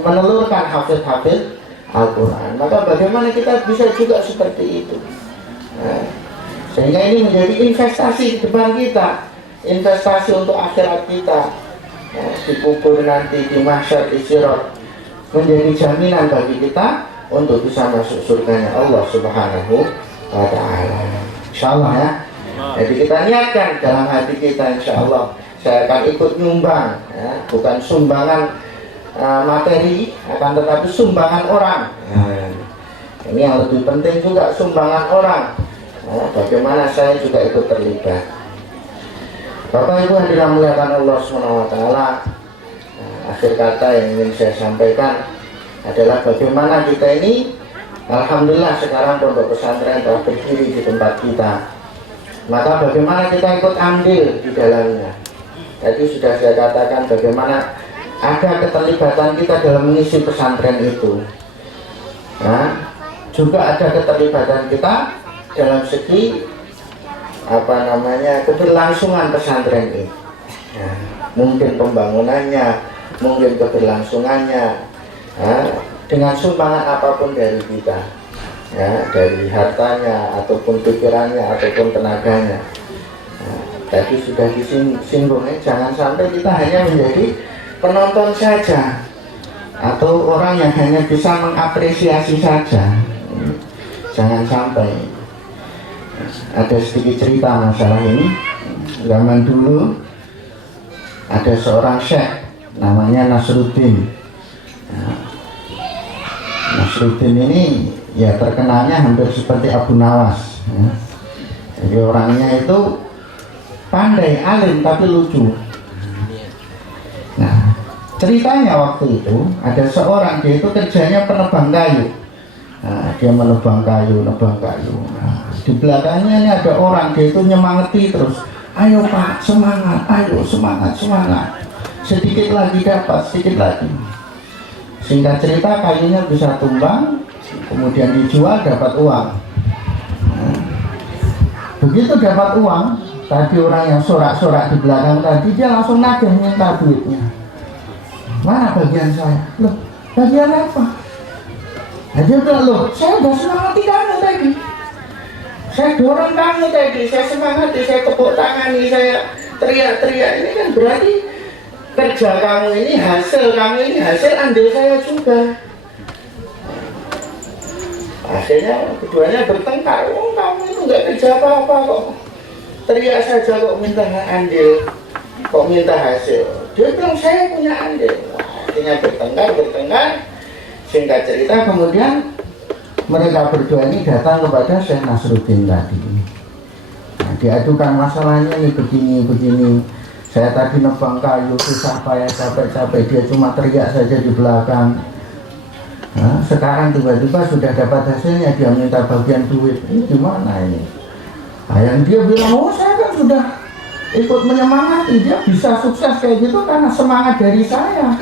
menelurkan hafid-hafid Al-Quran. Maka bagaimana kita bisa juga seperti itu? Nah, sehingga ini menjadi investasi di depan kita, investasi untuk akhirat kita. Nah, di kubur nanti, di mahsyar, di sirat, menjadi jaminan bagi kita untuk bisa masuk surganya Allah Subhanahu wa ta'ala. Insyaallah ya. Jadi kita niatkan dalam hati kita, insyaallah saya akan ikut nyumbang ya, bukan sumbangan materi, akan tetapi sumbangan orang. Nah, ini yang lebih penting juga, sumbangan orang. Nah, bagaimana saya juga ikut terlibat. Bapak Ibu hadirin muliakan Allah Subhanahu wa ta'ala, akhir kata yang ingin saya sampaikan adalah bagaimana kita ini, alhamdulillah sekarang pondok pesantren telah berdiri di tempat kita. Maka bagaimana kita ikut andil di dalamnya. Tadi sudah saya katakan bagaimana ada keterlibatan kita dalam mengisi pesantren itu. Nah, juga ada keterlibatan kita dalam segi keberlangsungan pesantren ini. Nah, mungkin pembangunannya, mungkin keberlangsungannya, dengan sumbangan apapun dari kita, ya, dari hartanya ataupun pikirannya ataupun tenaganya. Nah, tadi sudah disinggung, jangan sampai kita hanya menjadi penonton saja atau orang yang hanya bisa mengapresiasi saja. Jangan sampai. Ada sedikit cerita masalah ini. Zaman dulu ada seorang syekh namanya Nasruddin. Nah, Nasruddin ini ya terkenalnya hampir seperti Abu Nawas, ya. Jadi orangnya itu pandai, alim tapi lucu. Nah, ceritanya waktu itu ada seorang, dia itu kerjanya penebang kayu. Nah, dia menebang kayu. Nah, di belakangnya ini ada orang, dia itu nyemangati terus. Ayo Pak, semangat, ayo semangat. Sedikit lagi dapat, sedikit lagi. Singkat cerita kayunya bisa tumbang, kemudian dijual dapat uang. Nah, begitu dapat uang, tadi orang yang sorak-sorak di belakang tadi, dia langsung nagih minta duitnya. Mana bagian saya? Loh, bagian apa? Nah, dia bilang, loh, saya udah semangati kamu tadi, saya dorong kamu tadi, saya semangati, saya tepuk tangani, saya teriak-teriak. Ini kan berarti kerja kamu ini, hasil andil saya juga. Akhirnya keduanya bertengkar. Oh, kamu itu nggak kerja apa-apa kok, teriak saja kok minta andil, kok minta hasil. Dia bilang saya punya andil. Akhirnya bertengkar. Singkat cerita kemudian mereka berdua ini datang kepada Syekh Nasruddin tadi. Nah, diadukan masalahnya ini begini. Saya tadi nebang kayu susah payah capek-capek, dia cuma teriak saja di belakang. Nah, sekarang tiba-tiba sudah dapat hasilnya, dia minta bagian duit. Ini gimana ini? Nah, yang dia bilang, oh saya kan sudah ikut menyemangati, dia bisa sukses kayak gitu karena semangat dari saya,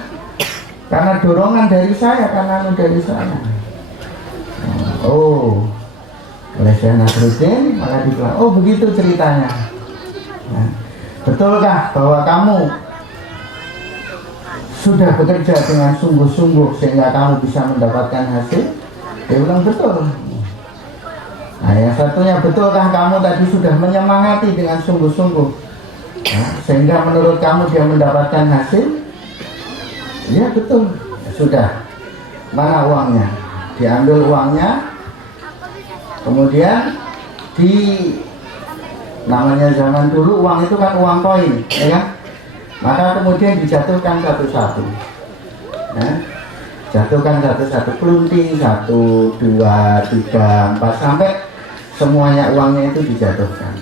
karena dorongan dari saya, karena dari saya. Oh, oleh Syekh Nasruddin malah dibilang, oh begitu ceritanya. Nah, betulkah bahwa kamu sudah bekerja dengan sungguh-sungguh sehingga kamu bisa mendapatkan hasil? Dia bilang betul. Nah, yang satunya, betulkah kamu tadi sudah menyemangati dengan sungguh-sungguh, nah, sehingga menurut kamu dia mendapatkan hasil? Ya betul. Ya, sudah. Mana uangnya? Diambil uangnya, kemudian namanya zaman dulu uang itu kan uang koin, ya kan? Maka kemudian dijatuhkan satu-satu, ya. Jatuhkan satu-satu, pelunting 1, 2, 3, 4 sampai semuanya uangnya itu dijatuhkan.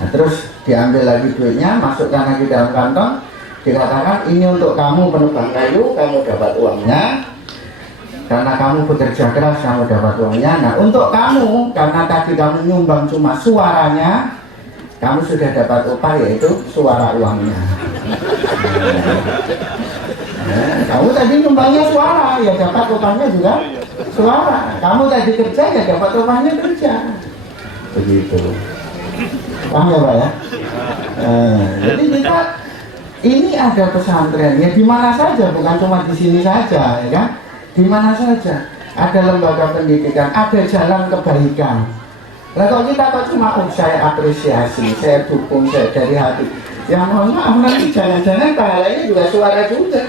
Nah, terus diambil lagi duitnya, masukkan lagi dalam kantong, dikatakan ini untuk kamu penebang kayu, kamu dapat uangnya. Karena kamu bekerja keras, kamu dapat uangnya. Nah, untuk kamu, karena tadi kamu nyumbang cuma suaranya, kamu sudah dapat upah, yaitu suara uangnya. Nah, kamu tadi nyumbangnya suara, ya dapat upahnya juga suara. Kamu tadi kerja, ya dapat upahnya kerja. Begitu. Paham ya Pak ya? Jadi kita ini ada pesantren, ya di mana saja, bukan cuma di sini saja, ya kan? Di mana saja ada lembaga pendidikan, ada jalan kebaikan. Lah kok kita cuma saya apresiasi, saya dukung, saya dari hati. Ya mohon maaf, nanti jangan-jangan pahalanya juga suara juga.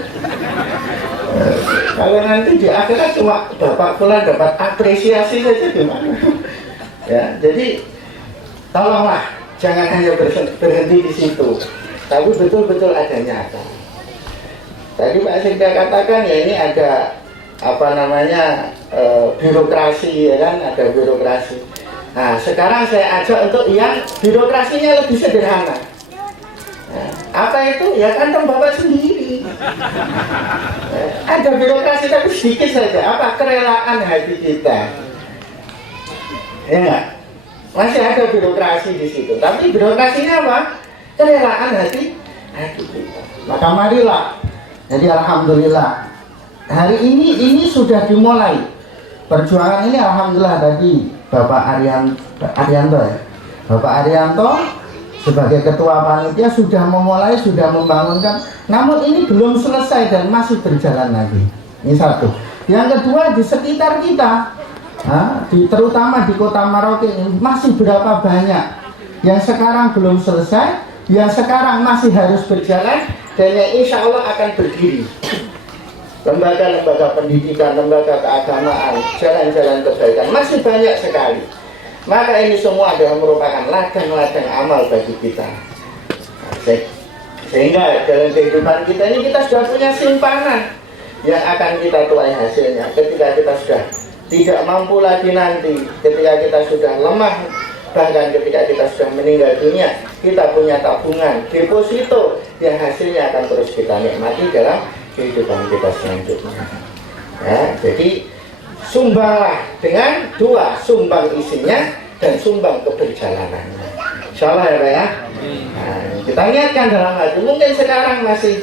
Kalau nanti di akhirat cuma Bapak Fulan dapat apresiasi saja gimana? Ya, jadi tolonglah jangan hanya berhenti di situ, tapi betul-betul ada nyata. Tadi Pak Sekda katakan ya ini ada birokrasi, ya kan, ada birokrasi. Nah, sekarang saya ajak untuk yang birokrasinya lebih sederhana. Nah, apa itu? Ya kantong Bapak sendiri. Ada birokrasi tapi sedikit saja. Apa? Kerelaan hati kita. Ya enggak? Masih ada birokrasi di situ. Tapi birokrasinya apa? Kerelaan hati kita. Maka marilah. Jadi alhamdulillah. Hari ini sudah dimulai perjuangan ini, alhamdulillah. Tadi Bapak Arianto ya, Bapak Arianto sebagai ketua panitia sudah memulai, sudah membangunkan. Namun ini belum selesai dan masih berjalan lagi. Ini satu. Yang kedua, di sekitar kita, terutama di kota Merauke ini, masih berapa banyak yang sekarang belum selesai, yang sekarang masih harus berjalan, dan yang insya Allah akan berdiri. Lembaga-lembaga pendidikan, lembaga keagamaan, jalan-jalan kebaikan, masih banyak sekali. Maka ini semua adalah merupakan ladang-ladang amal bagi kita. Sehingga dalam kehidupan kita ini kita sudah punya simpanan yang akan kita tuai hasilnya ketika kita sudah tidak mampu lagi nanti, ketika kita sudah lemah, bahkan ketika kita sudah meninggal dunia, kita punya tabungan, deposito yang hasilnya akan terus kita nikmati dalam kehidupan kita selanjutnya. Ya, jadi sumbanglah dengan dua, sumbang isinya dan sumbang keberjalanannya. Insyaallah ya Pak ya. Nah, kita niatkan dalam hati. Mungkin sekarang masih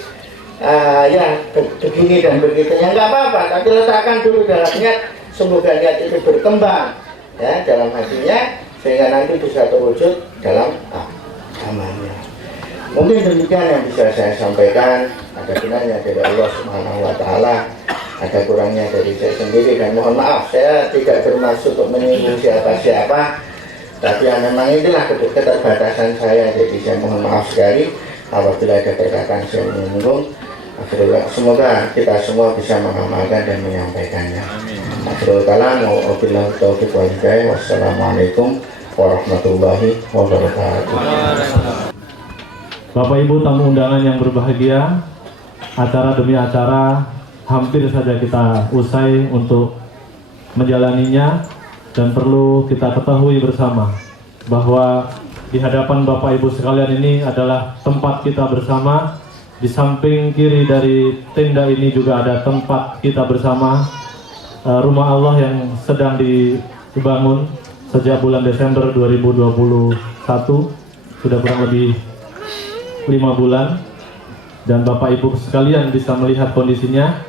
ya begini dan begitu, ya nggak apa-apa, tapi letakkan dulu dalam niat, semoga niat itu berkembang ya dalam hatinya sehingga nanti bisa terwujud dalam amalnya. Mungkin demikian yang bisa saya sampaikan. Ada benarnya dari Allah Subhanahu wa Ta'ala, ada kurangnya dari saya sendiri, dan mohon maaf saya tidak bermaksud untuk menyinggung siapa-siapa, tapi yang memang inilah keterbatasan saya, jadi saya mohon maaf sekali apabila ada perkataan saya menyinggung. Semoga kita semua bisa mengamalkan dan menyampaikannya. Akhirul kalam, wabillahi taufiq wal hidayah. Wassalamualaikum warahmatullahi wabarakatuh. Bapak Ibu tamu undangan yang berbahagia, acara demi acara hampir saja kita usai untuk menjalaninya, dan perlu kita ketahui bersama bahwa di hadapan Bapak Ibu sekalian ini adalah tempat kita bersama. Di samping kiri dari tenda ini juga ada tempat kita bersama, rumah Allah yang sedang dibangun sejak bulan Desember 2021, sudah kurang lebih 5 bulan, dan Bapak Ibu sekalian bisa melihat kondisinya.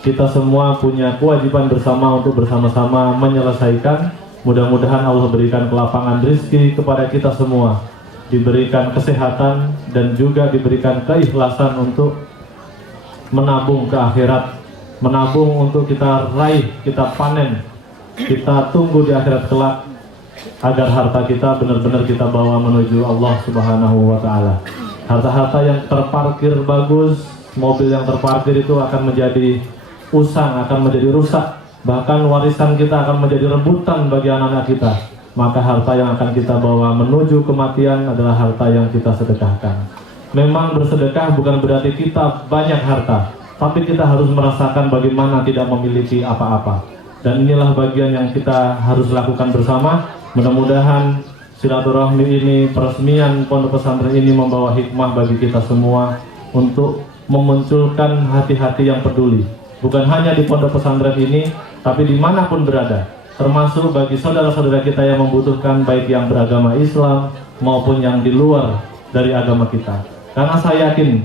Kita semua punya kewajiban bersama untuk bersama-sama menyelesaikan. Mudah-mudahan Allah berikan kelapangan rezeki kepada kita semua, diberikan kesehatan, dan juga diberikan keikhlasan untuk menabung ke akhirat, menabung untuk kita raih, kita panen, kita tunggu di akhirat kelak, agar harta kita benar-benar kita bawa menuju Allah Subhanahu wa Ta'ala. Harta-harta yang terparkir bagus, mobil yang terparkir itu akan menjadi usang, akan menjadi rusak, bahkan warisan kita akan menjadi rebutan bagi anak-anak kita. Maka harta yang akan kita bawa menuju kematian adalah harta yang kita sedekahkan. Memang bersedekah bukan berarti kita banyak harta, tapi kita harus merasakan bagaimana tidak memiliki apa-apa. Dan inilah bagian yang kita harus lakukan bersama. Mudah-mudahan silaturahmi ini, peresmian pondok pesantren ini membawa hikmah bagi kita semua untuk memunculkan hati-hati yang peduli. Bukan hanya di pondok pesantren ini, tapi dimanapun berada, termasuk bagi saudara-saudara kita yang membutuhkan, baik yang beragama Islam maupun yang di luar dari agama kita. Karena saya yakin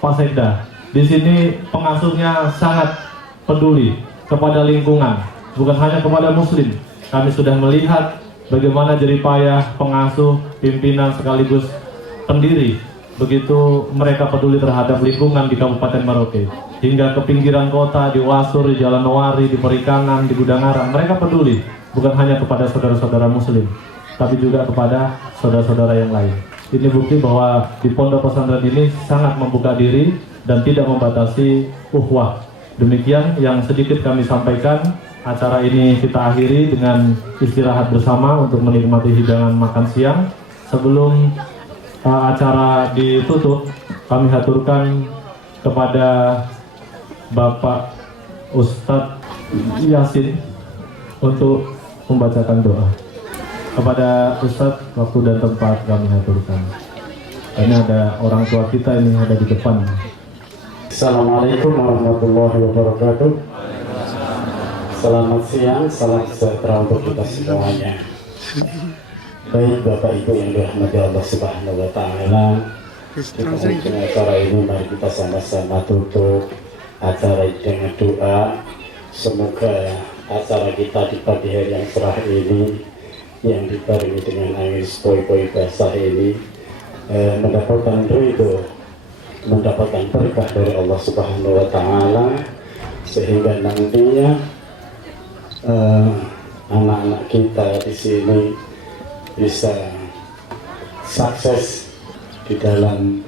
Pak Sekda di sini pengasuhnya sangat peduli kepada lingkungan, bukan hanya kepada Muslim. Kami sudah melihat bagaimana jeripayah pengasuh, pimpinan sekaligus pendiri, begitu mereka peduli terhadap lingkungan di Kabupaten Merauke, hingga ke pinggiran kota, di Wasur, di Jalan Nowari, di Perikanan, di Gudangarang. Mereka peduli bukan hanya kepada saudara-saudara Muslim, tapi juga kepada saudara-saudara yang lain. Ini bukti bahwa di pondok pesantren ini sangat membuka diri dan tidak membatasi ukhuwah. Demikian yang sedikit kami sampaikan. Acara ini kita akhiri dengan istirahat bersama untuk menikmati hidangan makan siang. Sebelum acara ditutup, kami haturkan kepada Bapak Ustadz Yasin untuk membacakan doa. Kepada Ustadz, waktu dan tempat kami haturkan. Ini ada orang tua kita ini ada di depan. Assalamualaikum warahmatullahi wabarakatuh. Selamat siang, salam sejahtera untuk kita semuanya. Baik Bapak Ibu yang dirahmati Allah Subhanahu wa Ta'ala, di penghujung acara ini mari kita sama-sama tutup acara dengan doa. Semoga acara kita di pagi hari yang cerah ini, yang dibarengi dengan angin sepoi-poi basah ini, mendapatkan ridho, mendapatkan berkah dari Allah Subhanahu wa Ta'ala, sehingga nantinya anak-anak kita di sini bisa sukses di dalam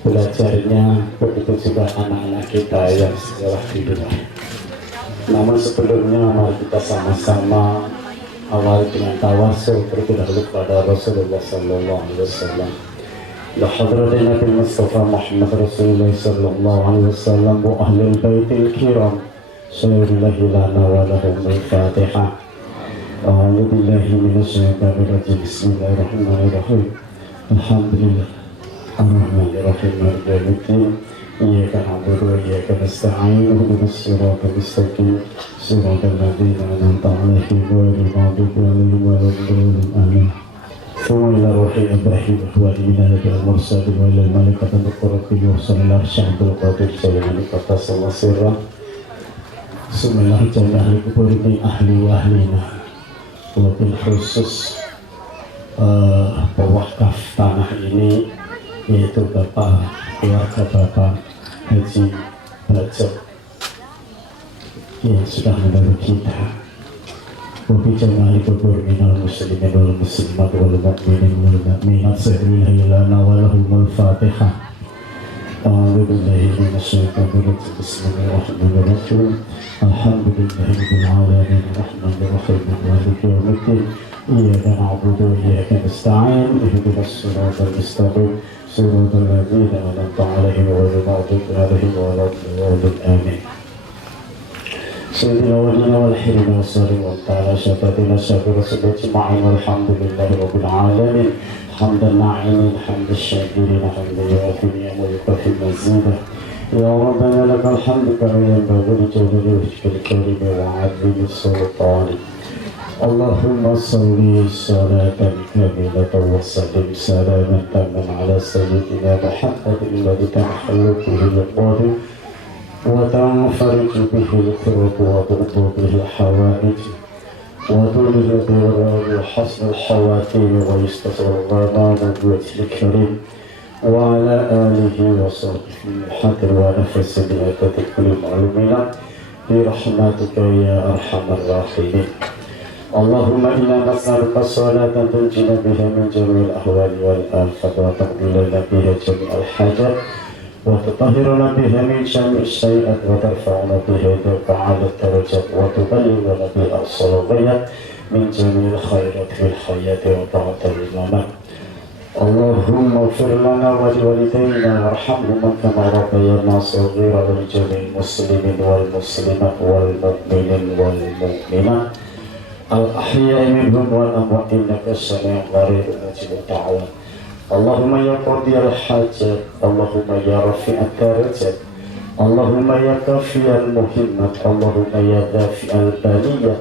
belajarnya, begitu juga anak-anak kita yang sekolah di luar. Namun sebelumnya mari kita sama-sama awal dengan tawasul terlebih dahulu pada Rasulullah Sallallahu Alaihi Wasallam. La hadratin Nabi Mustafa Muhammad Rasulullah Sallallahu Alaihi Wasallam wa ahlul baitil kiram sayyidillah lana wa lahum al-Fatihah. A'udzu billahi minasyaitonir rajim. Bismillahirrahmanirrahim. Alhamdulillah ar-rahmanir-rahim maliki yaumiddin. Iyyaka na'budu wa iyyaka nasta'in. Ihdinas siratal mustaqim. Siratal ladzina an'amta 'alaihim ghairil maghdubi 'alaihim waladdallin. Amin. Thumma ila ruhi Ibrahim wa ila nabil mursalin wa ila malaikati muqarrabin wa sallallahu syahidul qadir sayyidina qatasalla sirra. Bismillah jami'al kuburi ahli wa ahlina. Wabil khusus pewakaf tanah ini yaitu keluarga Bapak Haji Bajo yang sudah menolong kita. Wabi jamaah kubur minal muslimin wal muslimat wal mu'minin wal mu'minat sehrillahi lana walahumul fatihah. A'udzu billahi minasyaitonir rajim. Bismillahirrahmanirrahim. Alhamdulillahi rabbil alamin arrahmanir rahim maliki yaumiddin. Iyyaka na'budu wa iyyaka nasta'in. Ihdinas siratal mustaqim. Siratal ladzina an'amta 'alaihim ghairil maghdubi 'alaihim waladdallin. Amin. Sayyidina waliyina wal hirina wassalim wa ta'ala syafatina syafir rasul ajma'in walhamdulillahi rabbil alamin. Hamdan na'imin hamdan syakirin hamdan yu'afi ni'ma yukafi mazidah. Ya Rabbana lakal hamdu kama yanbaghi li jalali wajhikal karim wa 'azimi sultanik. Allahumma salli salatan kamilatan wa sallim salaman tamman ala sayyidina Muhammadin alladhi tanhallu bihi al-qadir wa tanfariju bihi al-kurub wa tudbu bihi al-hawaij wa tulidu bihi hasn al-hawatim wa yustasir al-ghamam biwajhil karim wa ala alihi wa sahbihi hadir wa nafasi bi'adati kulli ma'lumina bi rahmatika ya arhamar rahimin. Allahumma inna nas'aluka salatan tunjina biha min jami'il ahwali wal afat wa taqdi lana biha jami'al hajat wa tutahhiruna biha min jami'is sayyi'at wa tarfa'una biha ilaika 'ala darajat wa tuballighuna biha aqsal ghayat min jami'il khairat fil hayati wa ba'dal mamat. Allahumma ighfir lana wa liwalidayna warhamhuma kama rabbayana shaghira wa li jami'il muslimin wal muslimat wal mu'minin wal mu'minat al-ahya'i minhum wal amwat innaka sami'un qaribun mujibud da'wat. Allahumma ya qadiyal hajat, Allahumma ya rafi'at darajat, Allahumma ya kafiyal muhimmat, Allahumma ya dafi'al baliyat,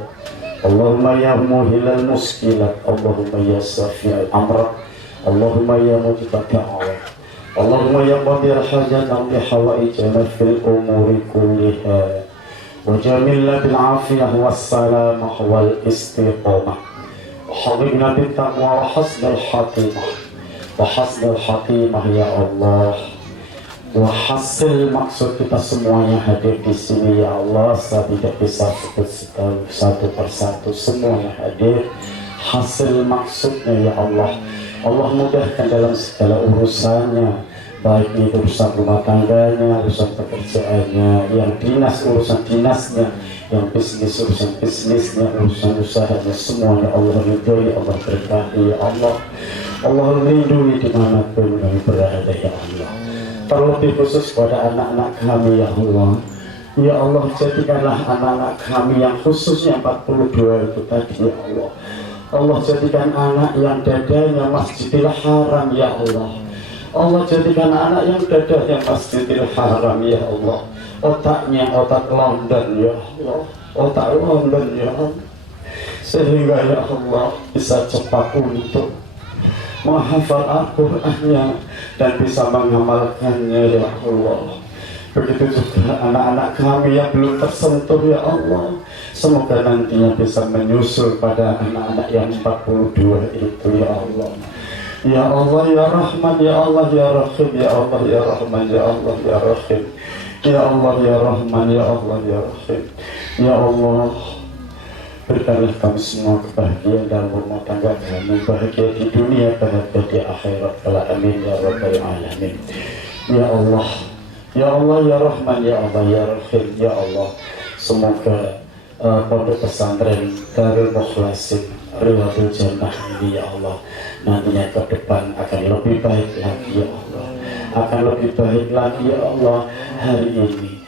Allahumma ya muhilal muskilat, Allahumma ya safi'al amrat, Allahumma ya mujibad da'wat, Allahumma ya qadiyal hajat amdi hawaijana fil umuri kulliha wa jamilna bil afiyah wassalamah wal istiqamah wa habibna bit taqwa wa hasnal khatimah wa hasnal khatimah ya Allah. Wa hasil maksud kita semuanya hadir di sini ya Allah. Saya tidak bisa sebut satu persatu, semuanya hadir. Hasil maksudnya ya Allah, Allah mudahkan dalam segala urusannya, baik itu urusan rumah tangganya, urusan pekerjaannya, yang dinas urusan dinasnya, yang bisnis urusan bisnisnya, urusan usahanya, semuanya Allah ridhoi, Allah berkahi ya Allah. Allah lindungi dimanapun kami berada ya Allah. Terlebih khusus pada anak-anak kami ya Allah. Ya Allah, jadikanlah anak-anak kami yang khususnya 42 itu tadi ya Allah. Allah jadikan anak yang dadanya Masjidil Haram ya Allah. Allah jadikan anak yang dadanya Masjidil Haram ya Allah. Otaknya otak London ya Allah. Otak London ya Allah. Sehingga ya Allah bisa cepat untuk menghafal Al-Qur'annya dan bisa mengamalkannya ya Allah. Begitu juga anak-anak kami yang belum tersentuh ya Allah, semoga nantinya bisa menyusul pada anak-anak yang 42 itu ya Allah. Ya Allah ya Rahman ya Allah ya Rahim ya Allah ya Rahman ya Allah ya Rahim Ya Allah ya Rahman, ya Allah ya Rahim. Ya Allah, berikanlah kami semua kebahagiaan dalam rumah tangga kami, bahagia di dunia, bahagia di akhirat. Amin ya Rabbal Alamin. Ya Allah, ya Allah ya Rahman, ya Allah ya Rahim. Ya Allah, semoga pondok pesantren Darul Mukhlasin Riyadhul Jannah ini ya Allah nantinya ke depan akan lebih baik lagi ya Allah, akan lebih baik lagi ya Allah. Hari ini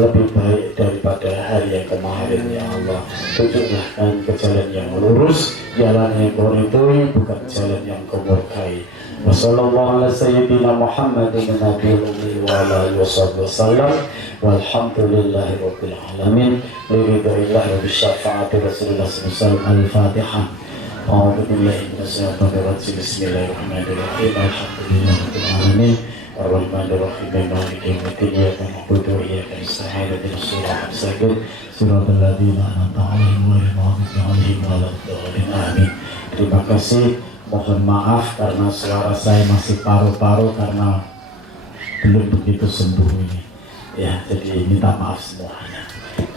lebih baik daripada hari yang kemarin ya Allah. Tunjuklah kami ke jalan yang lurus, jalan yang kau ridhoi, bukan jalan yang kau murkai. Wassallallahu ala sayyidina Muhammadin nabiyil ummi wa ala alihi wasallam. Walhamdulillahi rabbil alamin. Liridhillah wa bisyafa'ati Rasulullah sallallahu alaihi wasallam. Al-Fatihah. A'udzu billahi minasyaitonir rajim. Bismillahirrahmanirrahim. Alhamdulillahi rabbil alamin. Ar-Rahmanir-Rahim. Maliki yaumiddin. Iyyaka na'budu wa iyyaka nasta'in. Ihdinas siratal mustaqim. Siratal ladzina an'amta 'alaihim ghairil maghdubi 'alaihim waladdallin. Amin. Terima kasih. Mohon maaf karena suara saya masih paru-paru karena belum begitu sembuh ini. Ya, jadi minta maaf semuanya.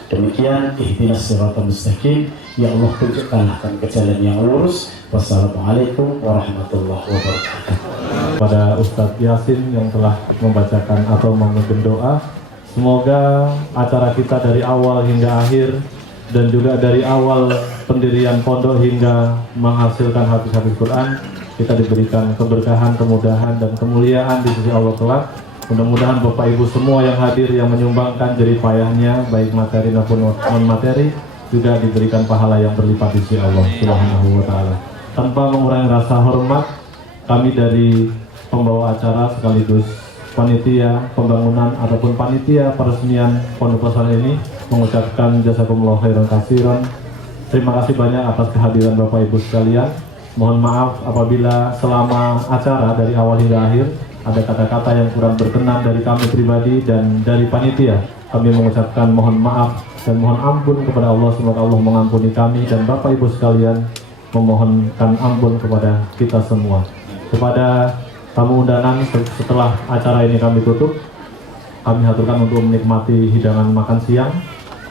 Demikian, ihdinas siratal mustaqim. Ya Allah, tunjukkanlah kami ke jalan yang lurus. Wassalamualaikum warahmatullahi wabarakatuh. Pada Ustadz Yasin yang telah membacakan atau memimpin doa, semoga acara kita dari awal hingga akhir dan juga dari awal pendirian pondok hingga menghasilkan hadis-hadis Quran, kita diberikan keberkahan, kemudahan, dan kemuliaan di sisi Allah kelak. Mudah-mudahan Bapak Ibu semua yang hadir, yang menyumbangkan jerih payahnya, baik materi maupun non-materi, juga diberikan pahala yang berlipat di sisi Allah Subhanahu wa Ta'ala. Tanpa mengurangi rasa hormat, kami dari pembawa acara sekaligus panitia pembangunan ataupun panitia peresmian pondok pesantren ini mengucapkan jazakumullah khairan katsiran. Terima kasih banyak atas kehadiran Bapak Ibu sekalian. Mohon maaf apabila selama acara dari awal hingga akhir ada kata-kata yang kurang berkenan dari kami pribadi dan dari panitia. Kami mengucapkan mohon maaf dan mohon ampun kepada Allah. Semoga Allah mengampuni kami dan Bapak Ibu sekalian memohonkan ampun kepada kita semua. Kepada tamu undangan, setelah acara ini kami tutup, kami haturkan untuk menikmati hidangan makan siang.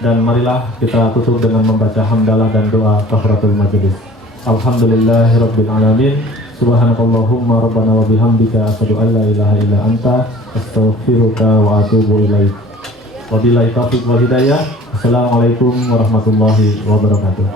Dan marilah kita tutup dengan membaca hamdalah dan doa kafaratul majelis. Alhamdulillahirabbil alamin. Subhanakallahumma rabbana wa bihamdika asyhadu an la ilaha illa anta astaghfiruka wa atubu ilaik. Wabillahi taufiq wal hidayah. Assalamualaikum warahmatullahi wabarakatuh.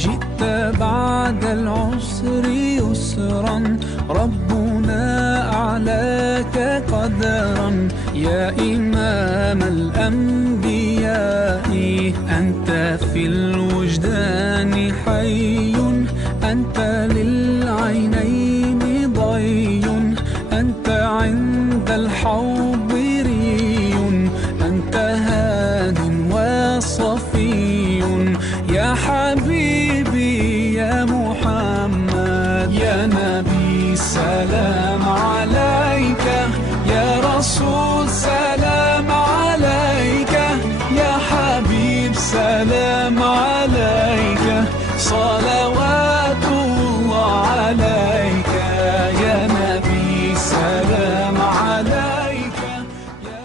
جئت بعد العسر يسرا ربنا أعلاك قدرا يا إمام الأنبياء أنت في الوجدان حي أنت للعينين ضي أنت عند الحوض ري أنت هاد وصفي يا حبيبي يا محمد يا نبي سلام